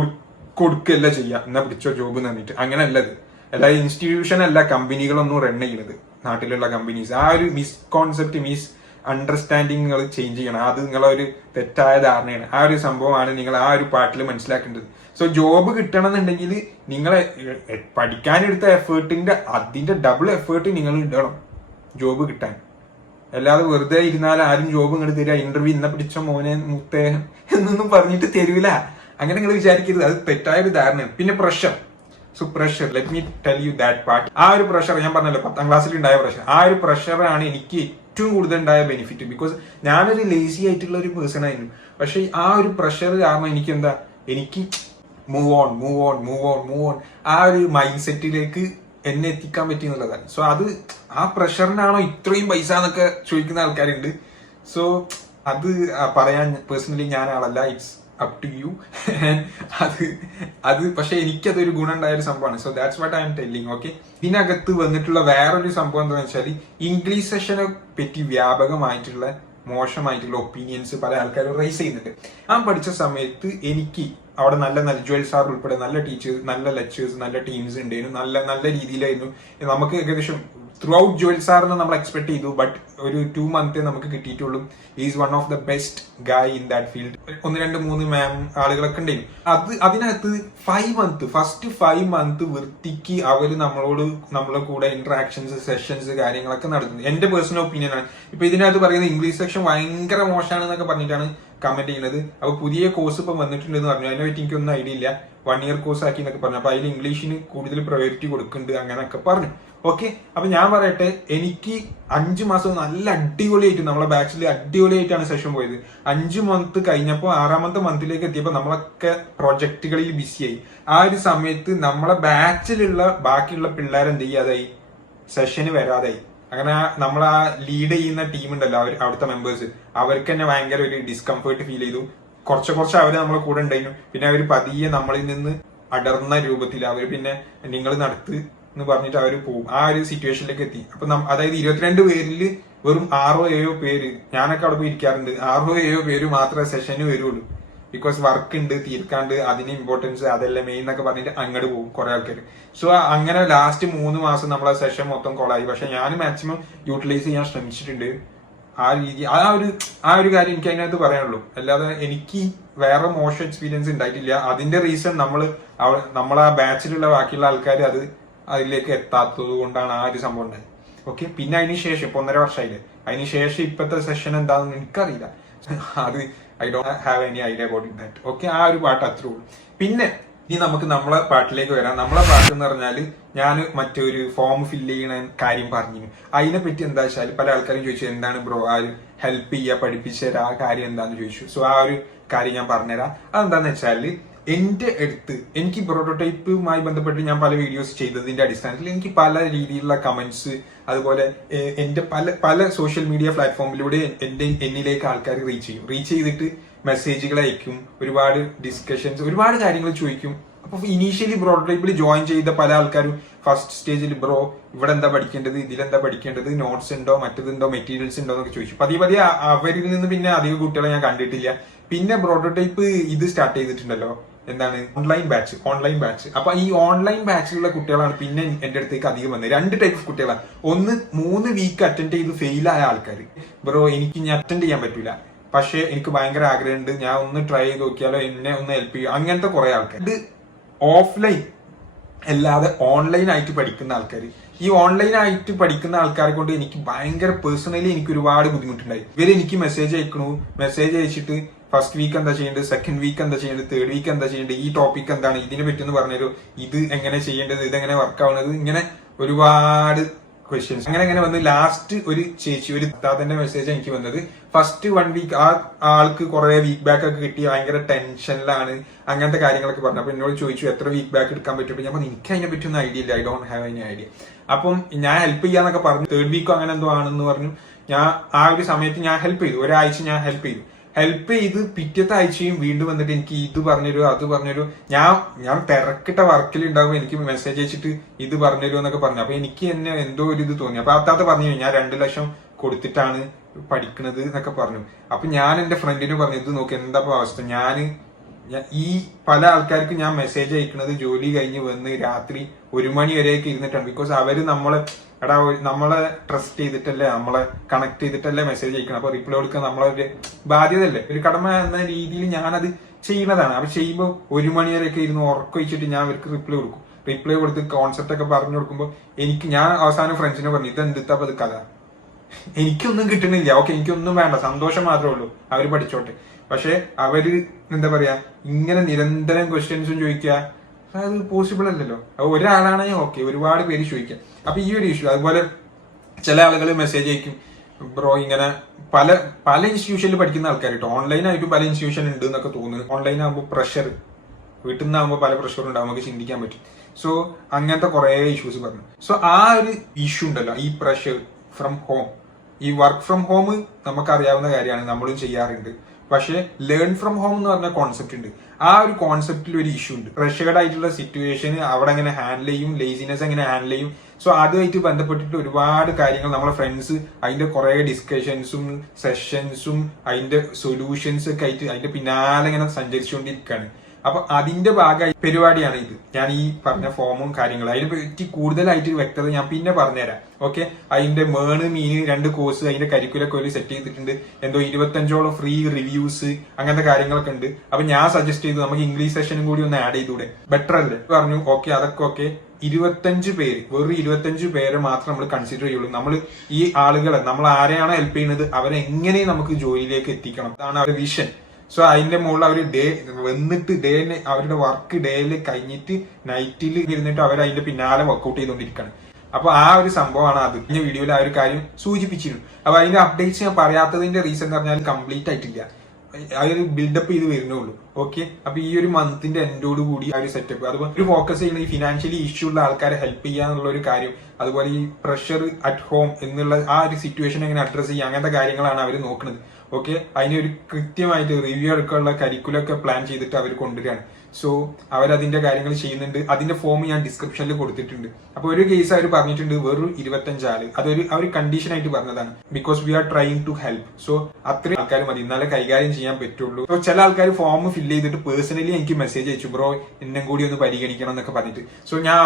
കൊടുക്കുകയല്ല ചെയ്യുക, എന്നാ പിടിച്ചോ ജോബ് തന്നിട്ട്. അങ്ങനെ അല്ലത്. അല്ലാതെ ഇൻസ്റ്റിറ്റ്യൂഷൻ അല്ല കമ്പനികളൊന്നും റൺ ചെയ്യുന്നത്, നാട്ടിലുള്ള കമ്പനീസ്. ആ ഒരു മിസ് അണ്ടർസ്റ്റാൻഡിങ്ങൾ ചേഞ്ച് ചെയ്യണം. അത് നിങ്ങളൊരു തെറ്റായ ധാരണയാണ്. ആ ഒരു സംഭവമാണ് നിങ്ങൾ ആ ഒരു പാർട്ടിൽ മനസ്സിലാക്കേണ്ടത്. സോ ജോബ് കിട്ടണമെന്നുണ്ടെങ്കിൽ നിങ്ങളെ പഠിക്കാനെടുത്ത എഫേർട്ടിന്റെ അതിന്റെ ഡബിൾ എഫേർട്ട് നിങ്ങൾ ഇടണം ജോബ് കിട്ടാൻ. അല്ലാതെ വെറുതെ ഇരുന്നാൽ ആരും ജോബ് ഇങ്ങോട്ട് തരിക, ഇന്റർവ്യൂ ഇന്ന പിടിച്ച മോനെ മുത്തേ എന്നൊന്നും പറഞ്ഞിട്ട് തരൂല. അങ്ങനെ നിങ്ങൾ വിചാരിക്കരുത്, അത് തെറ്റായ ഒരു ധാരണയാണ്. പിന്നെ pressure. So pressure, let me tell you that part. ആ ഒരു പ്രഷർ ഞാൻ പറഞ്ഞല്ലോ, 10ാം ക്ലാസ്സിൽ ഉണ്ടായ പ്രഷർ. ആ ഒരു പ്രഷറാണ് എനിക്ക് ഏറ്റവും കൂടുതൽ ഉണ്ടായ ബെനിഫിറ്റ്. ബിക്കോസ് ഞാനൊരു ലേസി ആയിട്ടുള്ള ഒരു പേഴ്സൺ ആയിരുന്നു. പക്ഷെ ആ ഒരു പ്രഷർ കാരണം എനിക്ക് മൂവ് ഓൺ ആ ഒരു മൈൻഡ് സെറ്റിലേക്ക് എന്നെ എത്തിക്കാൻ പറ്റി എന്നുള്ളതാണ്. സോ ആ പ്രഷറിനാണോ ഇത്രയും പൈസ എന്നൊക്കെ ചോദിക്കുന്ന ആൾക്കാരുണ്ട്. സോ അത് പറയാൻ പേഴ്സണലി ഞാൻ ആളല്ല, ഇറ്റ്സ് അപ് ടു യു. അത് പക്ഷെ എനിക്കതൊരു ഗുണം ഉണ്ടായ ഒരു സംഭവമാണ്. So that's what I M telling. Okay, ഇതിനകത്ത് വന്നിട്ടുള്ള വേറൊരു സംഭവം എന്താണെന്ന് വെച്ചാൽ ഇംഗ്ലീഷ് സെഷനെ പറ്റി വ്യാപകമായിട്ടുള്ള മോശമായിട്ടുള്ള ഒപ്പീനിയൻസ് പല ആൾക്കാരും റൈസ് ചെയ്യുന്നുണ്ട്. ഞാൻ പഠിച്ച സമയത്ത് എനിക്ക് അവിടെ നല്ല ജുവൽ സാർ ഉൾപ്പെടെ നല്ല ടീച്ചേഴ്സ്, നല്ല ലെക്ചേഴ്സ്, നല്ല ടീംസ് ഉണ്ടായിരുന്നു. നല്ല രീതിയിലായിരുന്നു. നമുക്ക് ഏകദേശം ത്രൂ ഔട്ട് ജുവൽ സാറിന് നമ്മൾ എക്സ്പെക്ട് ചെയ്തു. ബട്ട് ഒരു 2 months നമുക്ക് കിട്ടിയിട്ടുള്ളൂ. Is one of the best guy in that field. 1, 2, 3 മാം ആളുകളൊക്കെ ഉണ്ടായിരുന്നു. അതിനകത്ത് ഫസ്റ്റ് 5 months വൃത്തിക്ക് അവര് നമ്മളെ കൂടെ ഇന്ററാക്ഷൻസ്, സെഷൻസ്, കാര്യങ്ങളൊക്കെ നടത്തുന്നത്. എന്റെ പേഴ്സണൽ ഒപ്പീനിയൻ ആണ്. ഇപ്പൊ ഇതിനകത്ത് പറയുന്നത് ഇംഗ്ലീഷ് സെക്ഷൻ ഭയങ്കര മോശമാണ് എന്നൊക്കെ പറഞ്ഞിട്ടാണ് കമന്റ് ചെയ്യുന്നത്. അപ്പൊ പുതിയ കോഴ്സ് ഇപ്പൊ വന്നിട്ടുണ്ടെന്ന് പറഞ്ഞു. അതിനെ പറ്റി എനിക്കൊന്നും ഐഡിയ ഇല്ല. 1 year കോഴ്സ് ആക്കി എന്നൊക്കെ പറഞ്ഞു. അപ്പൊ അതിൽ ഇംഗ്ലീഷിന് കൂടുതൽ പ്രയോറിറ്റി കൊടുക്കുന്നുണ്ട് അങ്ങനെയൊക്കെ പറഞ്ഞു. ഓക്കെ, അപ്പൊ ഞാൻ പറയട്ടെ, എനിക്ക് 5 മാസം നല്ല അടിപൊളിയായിട്ട് നമ്മളെ ബാച്ചിൽ അടിപൊളിയായിട്ടാണ് സെഷൻ പോയത്. 5 months കഴിഞ്ഞപ്പോൾ 6ാമത്തെ മന്തിലേക്ക് എത്തിയപ്പോൾ നമ്മളൊക്കെ പ്രൊജക്ടുകളിൽ ബിസിയായി. ആ ഒരു സമയത്ത് നമ്മളെ ബാച്ചിലുള്ള ബാക്കിയുള്ള പിള്ളേർ എന്ത് ചെയ്യാതായി, സെഷന് വരാതായി. അങ്ങനെ നമ്മൾ ആ ലീഡ് ചെയ്യുന്ന ടീം ഉണ്ടല്ലോ, അവിടുത്തെ മെമ്പേഴ്സ്, അവർക്ക് തന്നെ ഭയങ്കര ഒരു ഡിസ്കംഫേർട്ട് ഫീൽ ചെയ്തു. കുറച്ച് അവർ നമ്മളെ കൂടെ ഉണ്ടായിരുന്നു. പിന്നെ അവർ പതിയെ നമ്മളിൽ നിന്ന് അടർന്ന രൂപത്തിൽ അവർ പിന്നെ നിങ്ങൾ നടത്ത് എന്ന് പറഞ്ഞിട്ട് അവർ പോകും. ആ ഒരു സിറ്റുവേഷനിലേക്ക് എത്തി. അപ്പൊ അതായത് 22 പേരിൽ വെറും 6-7 പേര്, ഞാനൊക്കെ അവിടെ പോയി ഇരിക്കാറുണ്ട്, 6-7 പേര് മാത്രമേ സെഷന് വരുള്ളൂ. ബിക്കോസ് വർക്ക് ഉണ്ട്, തീർക്കാണ്ട്, അതിന് ഇമ്പോർട്ടൻസ്, അതെല്ലാം മെയിൻ എന്നൊക്കെ പറഞ്ഞിട്ട് അങ്ങോട്ട് പോകും കുറെ ആൾക്കാർ. സോ അങ്ങനെ ലാസ്റ്റ് 3 മാസം നമ്മളെ സെഷൻ മൊത്തം കൊളായി. പക്ഷെ ഞാൻ മാക്സിമം യൂട്ടിലൈസ് ചെയ്യാൻ ശ്രമിച്ചിട്ടുണ്ട്. ആ രീതി, ആ ഒരു കാര്യം എനിക്ക് അതിനകത്ത് പറയാനുള്ളൂ. അല്ലാതെ എനിക്ക് വേറെ മോശം എക്സ്പീരിയൻസ് ഉണ്ടായിട്ടില്ല. അതിന്റെ റീസൺ നമ്മളെ ബാച്ചിലുള്ള ബാക്കിയുള്ള ആൾക്കാർ അതിലേക്ക് എത്താത്തത് കൊണ്ടാണ് ആ ഒരു സംഭവം ഉണ്ടായത്. ഓക്കെ, പിന്നെ അതിനുശേഷം ഇപ്പൊ 1.5 വർഷമായില്ലേ, അതിനുശേഷം ഇപ്പോഴത്തെ സെഷൻ എന്താണെന്ന് എനിക്കറിയില്ല. അത് I don't have any idea about that. Okay, ആ ഒരു പാട്ട് അത്രേ ഉള്ളൂ. പിന്നെ ഇനി നമുക്ക് നമ്മളെ പാട്ടിലേക്ക് വരാം. നമ്മളെ പാട്ട് എന്ന് പറഞ്ഞാല് ഞാൻ മറ്റൊരു ഫോം ഫില്ല് ചെയ്യണ കാര്യം പറഞ്ഞു. അതിനെ പറ്റി എന്താ വെച്ചാൽ പല ആൾക്കാരും ചോദിച്ചു, എന്താണ് ബ്രോ ആ ഒരു ഹെൽപ്പ് ചെയ്യുക, പഠിപ്പിച്ചു തരാം, ആ കാര്യം എന്താന്ന് ചോദിച്ചു. സോ ആ ഒരു കാര്യം ഞാൻ പറഞ്ഞുതരാം. അതെന്താന്ന് വെച്ചാല് എന്റെ അടുത്ത് എനിക്ക് പ്രോട്ടോടൈപ്പുമായി ബന്ധപ്പെട്ട് ഞാൻ പല വീഡിയോസ് ചെയ്തതിന്റെ അടിസ്ഥാനത്തിൽ എനിക്ക് പല രീതിയിലുള്ള കമന്റ്സ്, അതുപോലെ എന്റെ പല സോഷ്യൽ മീഡിയ പ്ലാറ്റ്ഫോമിലൂടെ എന്നിലേക്ക് ആൾക്കാർ റീച്ച് ചെയ്തിട്ട് മെസ്സേജുകൾ അയക്കും, ഒരുപാട് ഡിസ്കഷൻസ്, ഒരുപാട് കാര്യങ്ങൾ ചോദിക്കും. അപ്പൊ ഇനീഷ്യലി പ്രോട്ടോടൈപ്പിൽ ജോയിൻ ചെയ്ത പല ആൾക്കാരും ഫസ്റ്റ് സ്റ്റേജിൽ ബ്രോ ഇവിടെ എന്താ പഠിക്കേണ്ടത്, ഇതിലെന്താ പഠിക്കേണ്ടത്, നോട്ട്സ് ഉണ്ടോ, മറ്റേതുണ്ടോ, മെറ്റീരിയൽസ് ഉണ്ടോ എന്നൊക്കെ ചോദിച്ചു. പതിയെ അവരിൽ നിന്ന് പിന്നെ അധികം കുട്ടികളെ ഞാൻ കണ്ടിട്ടില്ല. പിന്നെ പ്രോട്ടോടൈപ്പ് ഇത് സ്റ്റാർട്ട് ചെയ്തിട്ടുണ്ടല്ലോ, എന്താണ് ഓൺലൈൻ ബാച്ച്. അപ്പൊ ഈ ഓൺലൈൻ ബാച്ചിലുള്ള കുട്ടികളാണ് പിന്നെ എന്റെ അടുത്തേക്ക് അധികം വന്നത്. 2 ടൈപ്പ് ഓഫ് കുട്ടികളാണ്. ഒന്ന് 3 വീക്ക് അറ്റൻഡ് ചെയ്ത് ഫെയിൽ ആയ ആൾക്കാർ, ബ്രോ എനിക്ക് ഇനി അറ്റൻഡ് ചെയ്യാൻ പറ്റൂല, പക്ഷെ എനിക്ക് ഭയങ്കര ആഗ്രഹമുണ്ട്, ഞാൻ ഒന്ന് ട്രൈ ചെയ്ത് നോക്കിയാലോ, എന്നെ ഒന്ന് ഹെൽപ്പ് ചെയ്യും, അങ്ങനത്തെ കുറെ ആൾക്കാർ. ഇത് ഓഫ്ലൈൻ അല്ലാതെ ഓൺലൈൻ ആയിട്ട് പഠിക്കുന്ന ആൾക്കാർ. ഈ ഓൺലൈൻ ആയിട്ട് പഠിക്കുന്ന ആൾക്കാരെ കൊണ്ട് എനിക്ക് ഭയങ്കര പേഴ്സണലി എനിക്ക് ഒരുപാട് ബുദ്ധിമുട്ടുണ്ടായി. എനിക്ക് മെസ്സേജ് അയച്ചിട്ട് ഫസ്റ്റ് വീക്ക് എന്താ ചെയ്യേണ്ടത്, സെക്കൻഡ് വീക്ക് എന്താ ചെയ്യേണ്ടത്, തേർഡ് വീക്ക് എന്താ ചെയ്യേണ്ടത്, ഈ ടോപ്പിക് എന്താണ്, ഇതിനെ പറ്റിയെന്ന് പറഞ്ഞുതരൂ, ഇത് എങ്ങനെ ചെയ്യേണ്ടത്, ഇതെങ്ങനെ വർക്ക് ആവുന്നത്, ഇങ്ങനെ ഒരുപാട് ക്വസ്റ്റ്യൻസ്. അങ്ങനെ വന്ന് ലാസ്റ്റ് ഒരു താത്തന്റെ മെസ്സേജ് എനിക്ക് വന്നത് ഫസ്റ്റ് 1 വീക്ക് ആ ആൾക്ക് കുറെ വീക്ക് ബാക്ക് ഒക്കെ കിട്ടി, ഭയങ്കര ടെൻഷനിലാണ്, അങ്ങനത്തെ കാര്യങ്ങളൊക്കെ പറഞ്ഞു. അപ്പൊ എന്നോട് ചോദിച്ചു എത്ര വീക്ക് ബാക്ക് എടുക്കാൻ പറ്റും. ഞാൻ പറഞ്ഞു എനിക്ക് അതിനെ പറ്റി ഒന്നും ഐഡിയ ഇല്ല, I don't have any idea. അപ്പം ഞാൻ ഹെൽപ്പ് ചെയ്യാന്നൊക്കെ പറഞ്ഞു. 3rd വീക്കോ അങ്ങനെ എന്തോ ആണെന്ന് പറഞ്ഞു. ഞാൻ ആ ഒരു സമയത്ത് ഞാൻ ഹെൽപ്പ് ചെയ്തു, ഒരാഴ്ച ഞാൻ ഹെൽപ്പ് ചെയ്ത് പിറ്റത്തെ ആഴ്ചയും വീണ്ടും വന്നിട്ട് എനിക്ക് ഇത് പറഞ്ഞുതരൂ, അത് പറഞ്ഞുതരൂ. ഞാൻ തിരക്കിട്ട വർക്കിൽ ഉണ്ടാവും, എനിക്ക് മെസ്സേജ് അയച്ചിട്ട് ഇത് പറഞ്ഞുതരൂ എന്നൊക്കെ പറഞ്ഞു. അപ്പൊ എനിക്ക് എന്നെ എന്തോ ഒരു ഇത് തോന്നി. അപ്പൊ അത്താത്ത പറഞ്ഞു ഞാൻ 2 ലക്ഷം കൊടുത്തിട്ടാണ് പഠിക്കണത് എന്നൊക്കെ പറഞ്ഞു. അപ്പൊ ഞാൻ എന്റെ ഫ്രണ്ടിന് പറഞ്ഞു, ഇത് നോക്കി എന്താ അവസ്ഥ, ഈ പല ആൾക്കാർക്ക് ഞാൻ മെസ്സേജ് അയക്കുന്നത് ജോലി കഴിഞ്ഞ് വന്ന് രാത്രി 1 മണി വരെയൊക്കെ ഇരുന്നിട്ടാണ്. ബിക്കോസ് അവര് നമ്മളെ ട്രസ്റ്റ് ചെയ്തിട്ടല്ലേ, നമ്മളെ കണക്ട് ചെയ്തിട്ടല്ലേ മെസ്സേജ് അയക്കണം. അപ്പൊ റിപ്ലൈ കൊടുക്കാൻ നമ്മളൊരു ബാധ്യതയല്ലേ, ഒരു കടമ എന്ന രീതിയിൽ ഞാനത് ചെയ്യുന്നതാണ്. അപ്പൊ ചെയ്യുമ്പോൾ 1 മണി വരെയൊക്കെ ഇരുന്ന് ഉറക്കൊഴിച്ചിട്ട് ഞാൻ അവർക്ക് റിപ്ലൈ കൊടുത്ത് കോൺസെപ്റ്റ് ഒക്കെ പറഞ്ഞു കൊടുക്കുമ്പോൾ ഞാൻ അവസാനം ഫ്രണ്ട്സിനെ പറഞ്ഞു, ഇതെന്താ അത് കഥ, എനിക്കൊന്നും കിട്ടണില്ല, ഓക്കെ എനിക്കൊന്നും വേണ്ട, സന്തോഷം മാത്രമേ ഉള്ളൂ, അവര് പഠിച്ചോട്ടെ. പക്ഷെ അവര് എന്താ പറയാ, ഇങ്ങനെ നിരന്തരം ക്വസ്റ്റ്യൻസും ചോദിക്കുക, അത് പോസിബിൾ അല്ലല്ലോ. ഒരാളാണെങ്കിൽ ഓക്കെ, ഒരുപാട് പേര് ചോദിക്കാം. അപ്പൊ ഈ ഒരു ഇഷ്യൂ, അതുപോലെ ചില ആളുകൾ മെസ്സേജ് അയക്കും, ബ്രോ ഇങ്ങനെ പല ഇൻസ്റ്റിറ്റ്യൂഷനിൽ പഠിക്കുന്ന ആൾക്കാർ കേട്ടോ, ഓൺലൈനായിട്ട് പല ഇൻസ്റ്റിറ്റ്യൂഷൻ ഉണ്ട് എന്നൊക്കെ തോന്നുന്നു. ഓൺലൈൻ ആകുമ്പോൾ പ്രഷർ, വീട്ടിൽ നിന്നാകുമ്പോൾ പല പ്രഷറും ഉണ്ടാവും, നമുക്ക് ചിന്തിക്കാൻ പറ്റും. സോ അങ്ങനത്തെ കുറെ ഇഷ്യൂസ് പറഞ്ഞു. സോ ആ ഒരു ഇഷ്യൂ ഉണ്ടല്ലോ, ഈ പ്രഷർ ഫ്രം ഹോം, ഈ വർക്ക് ഫ്രം ഹോം നമുക്കറിയാവുന്ന കാര്യമാണ്, നമ്മളും ചെയ്യാറുണ്ട്. പക്ഷെ ലേൺ ഫ്രം ഹോം എന്ന് പറഞ്ഞ കോൺസെപ്റ്റ് ഉണ്ട്. ആ ഒരു കോൺസെപ്റ്റിൽ ഒരു ഇഷ്യൂ ഉണ്ട്. പ്രഷേർഡ് ആയിട്ടുള്ള സിറ്റുവേഷൻ അവിടെ എങ്ങനെ ഹാൻഡിൽ ചെയ്യും, ലേസിനെസ് എങ്ങനെ ഹാൻഡിൽ ചെയ്യും. സോ അതുമായിട്ട് ബന്ധപ്പെട്ടിട്ട് ഒരുപാട് കാര്യങ്ങൾ നമ്മളെ ഫ്രണ്ട്സ് അതിന്റെ കുറെ ഡിസ്കഷൻസും സെഷൻസും അതിന്റെ സൊല്യൂഷൻസ് ഒക്കെ ആയിട്ട് അതിന്റെ പിന്നാലെ ഇങ്ങനെ സഞ്ചരിച്ചുകൊണ്ടിരിക്കുകയാണ്. അപ്പൊ അതിന്റെ ഭാഗമായി പരിപാടിയാണ് ഇത്. ഞാൻ ഈ പറഞ്ഞ ഫോമും കാര്യങ്ങളും അതിനെ പറ്റി കൂടുതലായിട്ട് വ്യക്തത ഞാൻ പിന്നെ പറഞ്ഞുതരാം. ഓക്കെ, അതിന്റെ മീന് 2 കോഴ്സ് അതിന്റെ കരിക്കുലൊക്കെ ഒരു സെറ്റ് ചെയ്തിട്ടുണ്ട്. എന്തോ 25ഓളം ഫ്രീ റിവ്യൂസ് അങ്ങനത്തെ കാര്യങ്ങളൊക്കെ ഉണ്ട്. അപ്പൊ ഞാൻ സജസ്റ്റ് ചെയ്തു നമുക്ക് ഇംഗ്ലീഷ് സെഷനും കൂടി ഒന്ന് ആഡ് ചെയ്തൂടെ, ബെറ്റർ അല്ലേ പറഞ്ഞു. ഓക്കെ, അതൊക്കെ ഓക്കെ. 25 പേര്, വെറും 25 പേരെ മാത്രം നമ്മൾ കൺസിഡർ ചെയ്യുള്ളൂ. നമ്മൾ ഈ ആളുകളെ, നമ്മൾ ആരെയാണോ ഹെൽപ്പ് ചെയ്യുന്നത് അവരെ എങ്ങനെ നമുക്ക് ജോലിയിലേക്ക് എത്തിക്കണം, അതാണ് അവരുടെ വിഷൻ. സോ അതിന്റെ മുകളിൽ അവർ വന്നിട്ട് അവരുടെ വർക്ക് ഡേയിൽ കഴിഞ്ഞിട്ട് നൈറ്റിൽ ഇരുന്നിട്ട് അവർ അതിന്റെ പിന്നാലെ വർക്ക്ഔട്ട് ചെയ്തുകൊണ്ടിരിക്കുകയാണ്. അപ്പൊ ആ ഒരു സംഭവമാണ് അത്. ഈ വീഡിയോയിൽ ആ ഒരു കാര്യം സൂചിപ്പിച്ചിരുന്നു. അപ്പൊ അതിന്റെ അപ്ഡേറ്റ്സ് ഞാൻ പറയാത്തതിന്റെ റീസൺ എന്ന് പറഞ്ഞാൽ കംപ്ലീറ്റ് ആയിട്ടില്ല, അതൊരു ബിൽഡപ്പ് ചെയ്ത് വരുന്നുള്ളൂ. ഓക്കെ. അപ്പൊ ഈ ഒരു മന്തിന്റെ എൻഡോട് കൂടി ആ ഒരു സെറ്റപ്പ്, അതുപോലെ ഒരു ഫോക്കസ് ചെയ്യുന്ന ഈ ഫിനാൻഷ്യലി ഇഷ്യൂ ഉള്ള ആൾക്കാരെ ഹെൽപ്പ് ചെയ്യാന്നുള്ള ഒരു കാര്യം, അതുപോലെ ഈ പ്രഷർ അറ്റ് ഹോം എന്നുള്ള ആ ഒരു സിറ്റുവേഷൻ എങ്ങനെ അഡ്രസ് ചെയ്യുക, അങ്ങനത്തെ കാര്യങ്ങളാണ് അവർ നോക്കുന്നത്. ഓക്കെ. അതിനൊരു കൃത്യമായിട്ട് റിവ്യൂ എടുക്കാനുള്ള കരിക്കുലൊക്കെ പ്ലാൻ ചെയ്തിട്ട് അവർ കൊണ്ടുവരികയാണ്. സോ അവരതിന്റെ കാര്യങ്ങൾ ചെയ്യുന്നുണ്ട്. അതിന്റെ ഫോം ഞാൻ ഡിസ്ക്രിപ്ഷനിൽ കൊടുത്തിട്ടുണ്ട്. അപ്പൊ ഒരു കേസ് അവർ പറഞ്ഞിട്ടുണ്ട് വെറും 25 ആള്, അതൊരു അവർ കണ്ടീഷൻ ആയിട്ട് പറഞ്ഞതാണ്, because we are trying to help. So അത്രയും ആൾക്കാർ മതി, എന്നാലേ കൈകാര്യം ചെയ്യാൻ പറ്റുള്ളൂ. സോ ചില ആൾക്കാർ ഫോം ഫില്ല് ചെയ്തിട്ട് പേഴ്സണലി എനിക്ക് മെസ്സേജ് അയച്ചു, ബ്രോ എന്നെ കൂടി ഒന്ന് പരിഗണിക്കണം എന്നൊക്കെ പറഞ്ഞിട്ട്. സോ ഞാൻ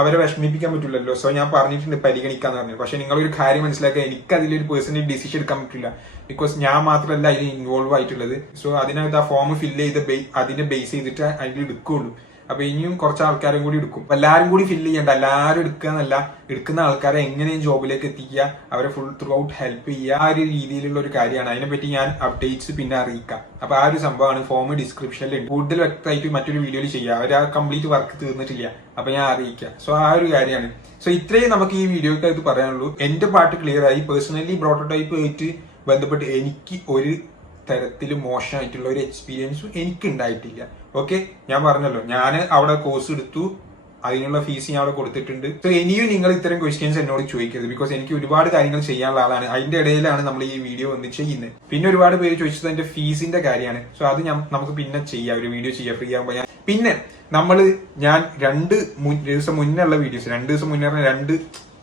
അവരെ വിഷമിപ്പിക്കാൻ പറ്റില്ലല്ലോ. സോ ഞാൻ പറഞ്ഞിട്ടുണ്ട് പരിഗണിക്കാന്ന് പറഞ്ഞു. പക്ഷെ നിങ്ങളൊരു കാര്യം മനസ്സിലാക്കുക, എനിക്ക് അതിലൊരു പേഴ്സണൽ ഡിസിഷൻ എടുക്കാൻ പറ്റില്ല, ബിക്കോസ് ഞാൻ മാത്രമല്ല അതിൽ ഇൻവോൾവ് ആയിട്ടുള്ളത്. സോ അതിനകത്ത് ആ ഫോം ഫില്ല് ചെയ്ത് അതിനെ ബേസ് ചെയ്തിട്ട് അതിൽ എടുക്കുള്ളൂ. അപ്പൊ ഇനിയും കുറച്ച് ആൾക്കാരും കൂടി എടുക്കും. എല്ലാരും കൂടി ഫില്ല് ചെയ്യണ്ട, എല്ലാവരും എടുക്കുക എന്നല്ല, എടുക്കുന്ന ആൾക്കാരെ എങ്ങനെയും ജോബിലേക്ക് എത്തിക്കുക, അവരെ ഫുൾ ത്രൂ ഔട്ട് ഹെൽപ്പ് ചെയ്യുക, ആ ഒരു രീതിയിലുള്ള ഒരു കാര്യമാണ്. അതിനെപ്പറ്റി ഞാൻ അപ്ഡേറ്റ്സ് പിന്നെ അറിയിക്കാം. അപ്പൊ ആ ഒരു സംഭവമാണ്. ഫോം ഡിസ്ക്രിപ്ഷനിൽ കൂടുതൽ വ്യക്തമായിട്ട് മറ്റൊരു വീഡിയോയിൽ ചെയ്യുക. അവർ ആ കംപ്ലീറ്റ് വർക്ക് തീർന്നിട്ടില്ല, അപ്പൊ ഞാൻ അറിയിക്കാം. സോ ആ ഒരു കാര്യമാണ്. സോ ഇത്രയും നമുക്ക് ഈ വീഡിയോക്ക് പറയാനുള്ളൂ. എന്റെ പാർട്ട് ക്ലിയർ ആയി. പേഴ്സണലി പ്രോട്ടോടൈപ്പ് ആയിട്ട് ബന്ധപ്പെട്ട് എനിക്ക് ഒരു തരത്തിലും മോശമായിട്ടുള്ള ഒരു എക്സ്പീരിയൻസും എനിക്ക് ഉണ്ടായിട്ടില്ല. ഓക്കെ. ഞാൻ പറഞ്ഞല്ലോ, ഞാൻ അവിടെ കോഴ്സ് എടുത്തു, അതിനുള്ള ഫീസ് ഞാൻ അവിടെ കൊടുത്തിട്ടുണ്ട്. സോ ഇനിയും നിങ്ങൾ ഇത്തരം ക്വസ്റ്റ്യൻസ് എന്നോട് ചോദിക്കരുത്, ബിക്കോസ് എനിക്ക് ഒരുപാട് കാര്യങ്ങൾ ചെയ്യാനുള്ള ആളാണ്. അതിന്റെ ഇടയിലാണ് നമ്മൾ ഈ വീഡിയോ വന്ന് ചെയ്യുന്നത്. പിന്നെ ഒരുപാട് പേര് ചോദിച്ചത് എന്റെ ഫീസിന്റെ കാര്യമാണ്. സോ അത് നമുക്ക് പിന്നെ ചെയ്യാം, ഒരു വീഡിയോ ചെയ്യാം ഫ്രീ ആകുമ്പോൾ. പിന്നെ ഞാൻ 2 ദിവസം മുന്നേ ഉള്ള വീഡിയോസ്, 2 ദിവസം മുന്നേ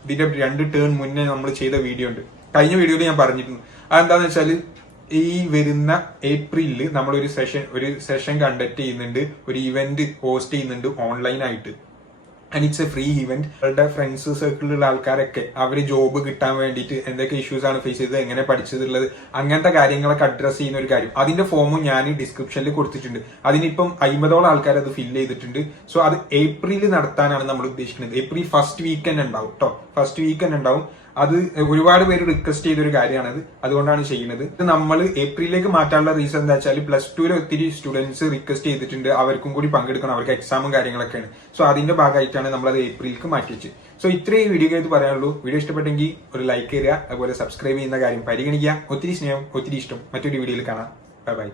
ഇതിന്റെ 2 ടേൺ മുന്നേ നമ്മൾ ചെയ്ത വീഡിയോ ഉണ്ട്. കഴിഞ്ഞ വീഡിയോയിൽ ഞാൻ പറഞ്ഞിരുന്നു. അതെന്താന്ന് വെച്ചാല് ഈ വരുന്ന ഏപ്രിലില് നമ്മൾ ഒരു സെഷൻ കണ്ടക്ട് ചെയ്യുന്നുണ്ട്, ഒരു ഇവന്റ് ഹോസ്റ്റ് ചെയ്യുന്നുണ്ട് ഓൺലൈനായിട്ട്. And it's A free event. അവരുടെ ഫ്രണ്ട്സ് സർക്കിളിലുള്ള ആൾക്കാരൊക്കെ അവര് ജോബ് കിട്ടാൻ വേണ്ടിയിട്ട് എന്തൊക്കെ ഇഷ്യൂസ് ആണ് ഫേസ് ചെയ്തത്, എങ്ങനെ പഠിച്ചതുള്ളത്, അങ്ങനത്തെ കാര്യങ്ങളൊക്കെ അഡ്രസ് ചെയ്യുന്ന ഒരു കാര്യം. അതിന്റെ ഫോമും ഞാൻ ഡിസ്ക്രിപ്ഷനിൽ കൊടുത്തിട്ടുണ്ട്. അതിനിപ്പം 50ഓളം ആൾക്കാർ അത് ഫില്ല് ചെയ്തിട്ടുണ്ട്. സോ അത് ഏപ്രിലിൽ നടത്താനാണ് നമ്മൾ ഉദ്ദേശിക്കുന്നത്. ഏപ്രിൽ ഫസ്റ്റ് വീക്കെൻഡ് ഉണ്ടാവും കേട്ടോ, ഫസ്റ്റ് വീക്കെൻഡ് ഉണ്ടാവും. അത് ഒരുപാട് പേര് റിക്വസ്റ്റ് ചെയ്തൊരു കാര്യമാണത്, അതുകൊണ്ടാണ് ചെയ്യുന്നത്. ഇത് നമ്മൾ ഏപ്രിലിലേക്ക് മാറ്റാനുള്ള റീസൺ എന്താ വെച്ചാൽ +2 ഒത്തിരി സ്റ്റുഡൻസ് റിക്വസ്റ്റ് ചെയ്തിട്ടുണ്ട്, അവർക്കും കൂടി പങ്കെടുക്കണം, അവർക്ക് എക്സാമും കാര്യങ്ങളൊക്കെയാണ്. സോ അതിന്റെ ഭാഗമായിട്ടാണ് നമ്മൾ അത് ഏപ്രിലിലേക്ക് മാറ്റിവെച്ച്. സോ ഇത്രയും വീഡിയോ ആയിട്ട് പറയാനുള്ളൂ. വീഡിയോ ഇഷ്ടപ്പെട്ടെങ്കിൽ ഒരു ലൈക്ക് തരിക, അതുപോലെ സബ്സ്ക്രൈബ് ചെയ്യുന്ന കാര്യം പരിഗണിക്കുക. ഒത്തിരി സ്നേഹം, ഒത്തിരി ഇഷ്ടം. മറ്റൊരു വീഡിയോയിൽ കാണാം. Bye bye.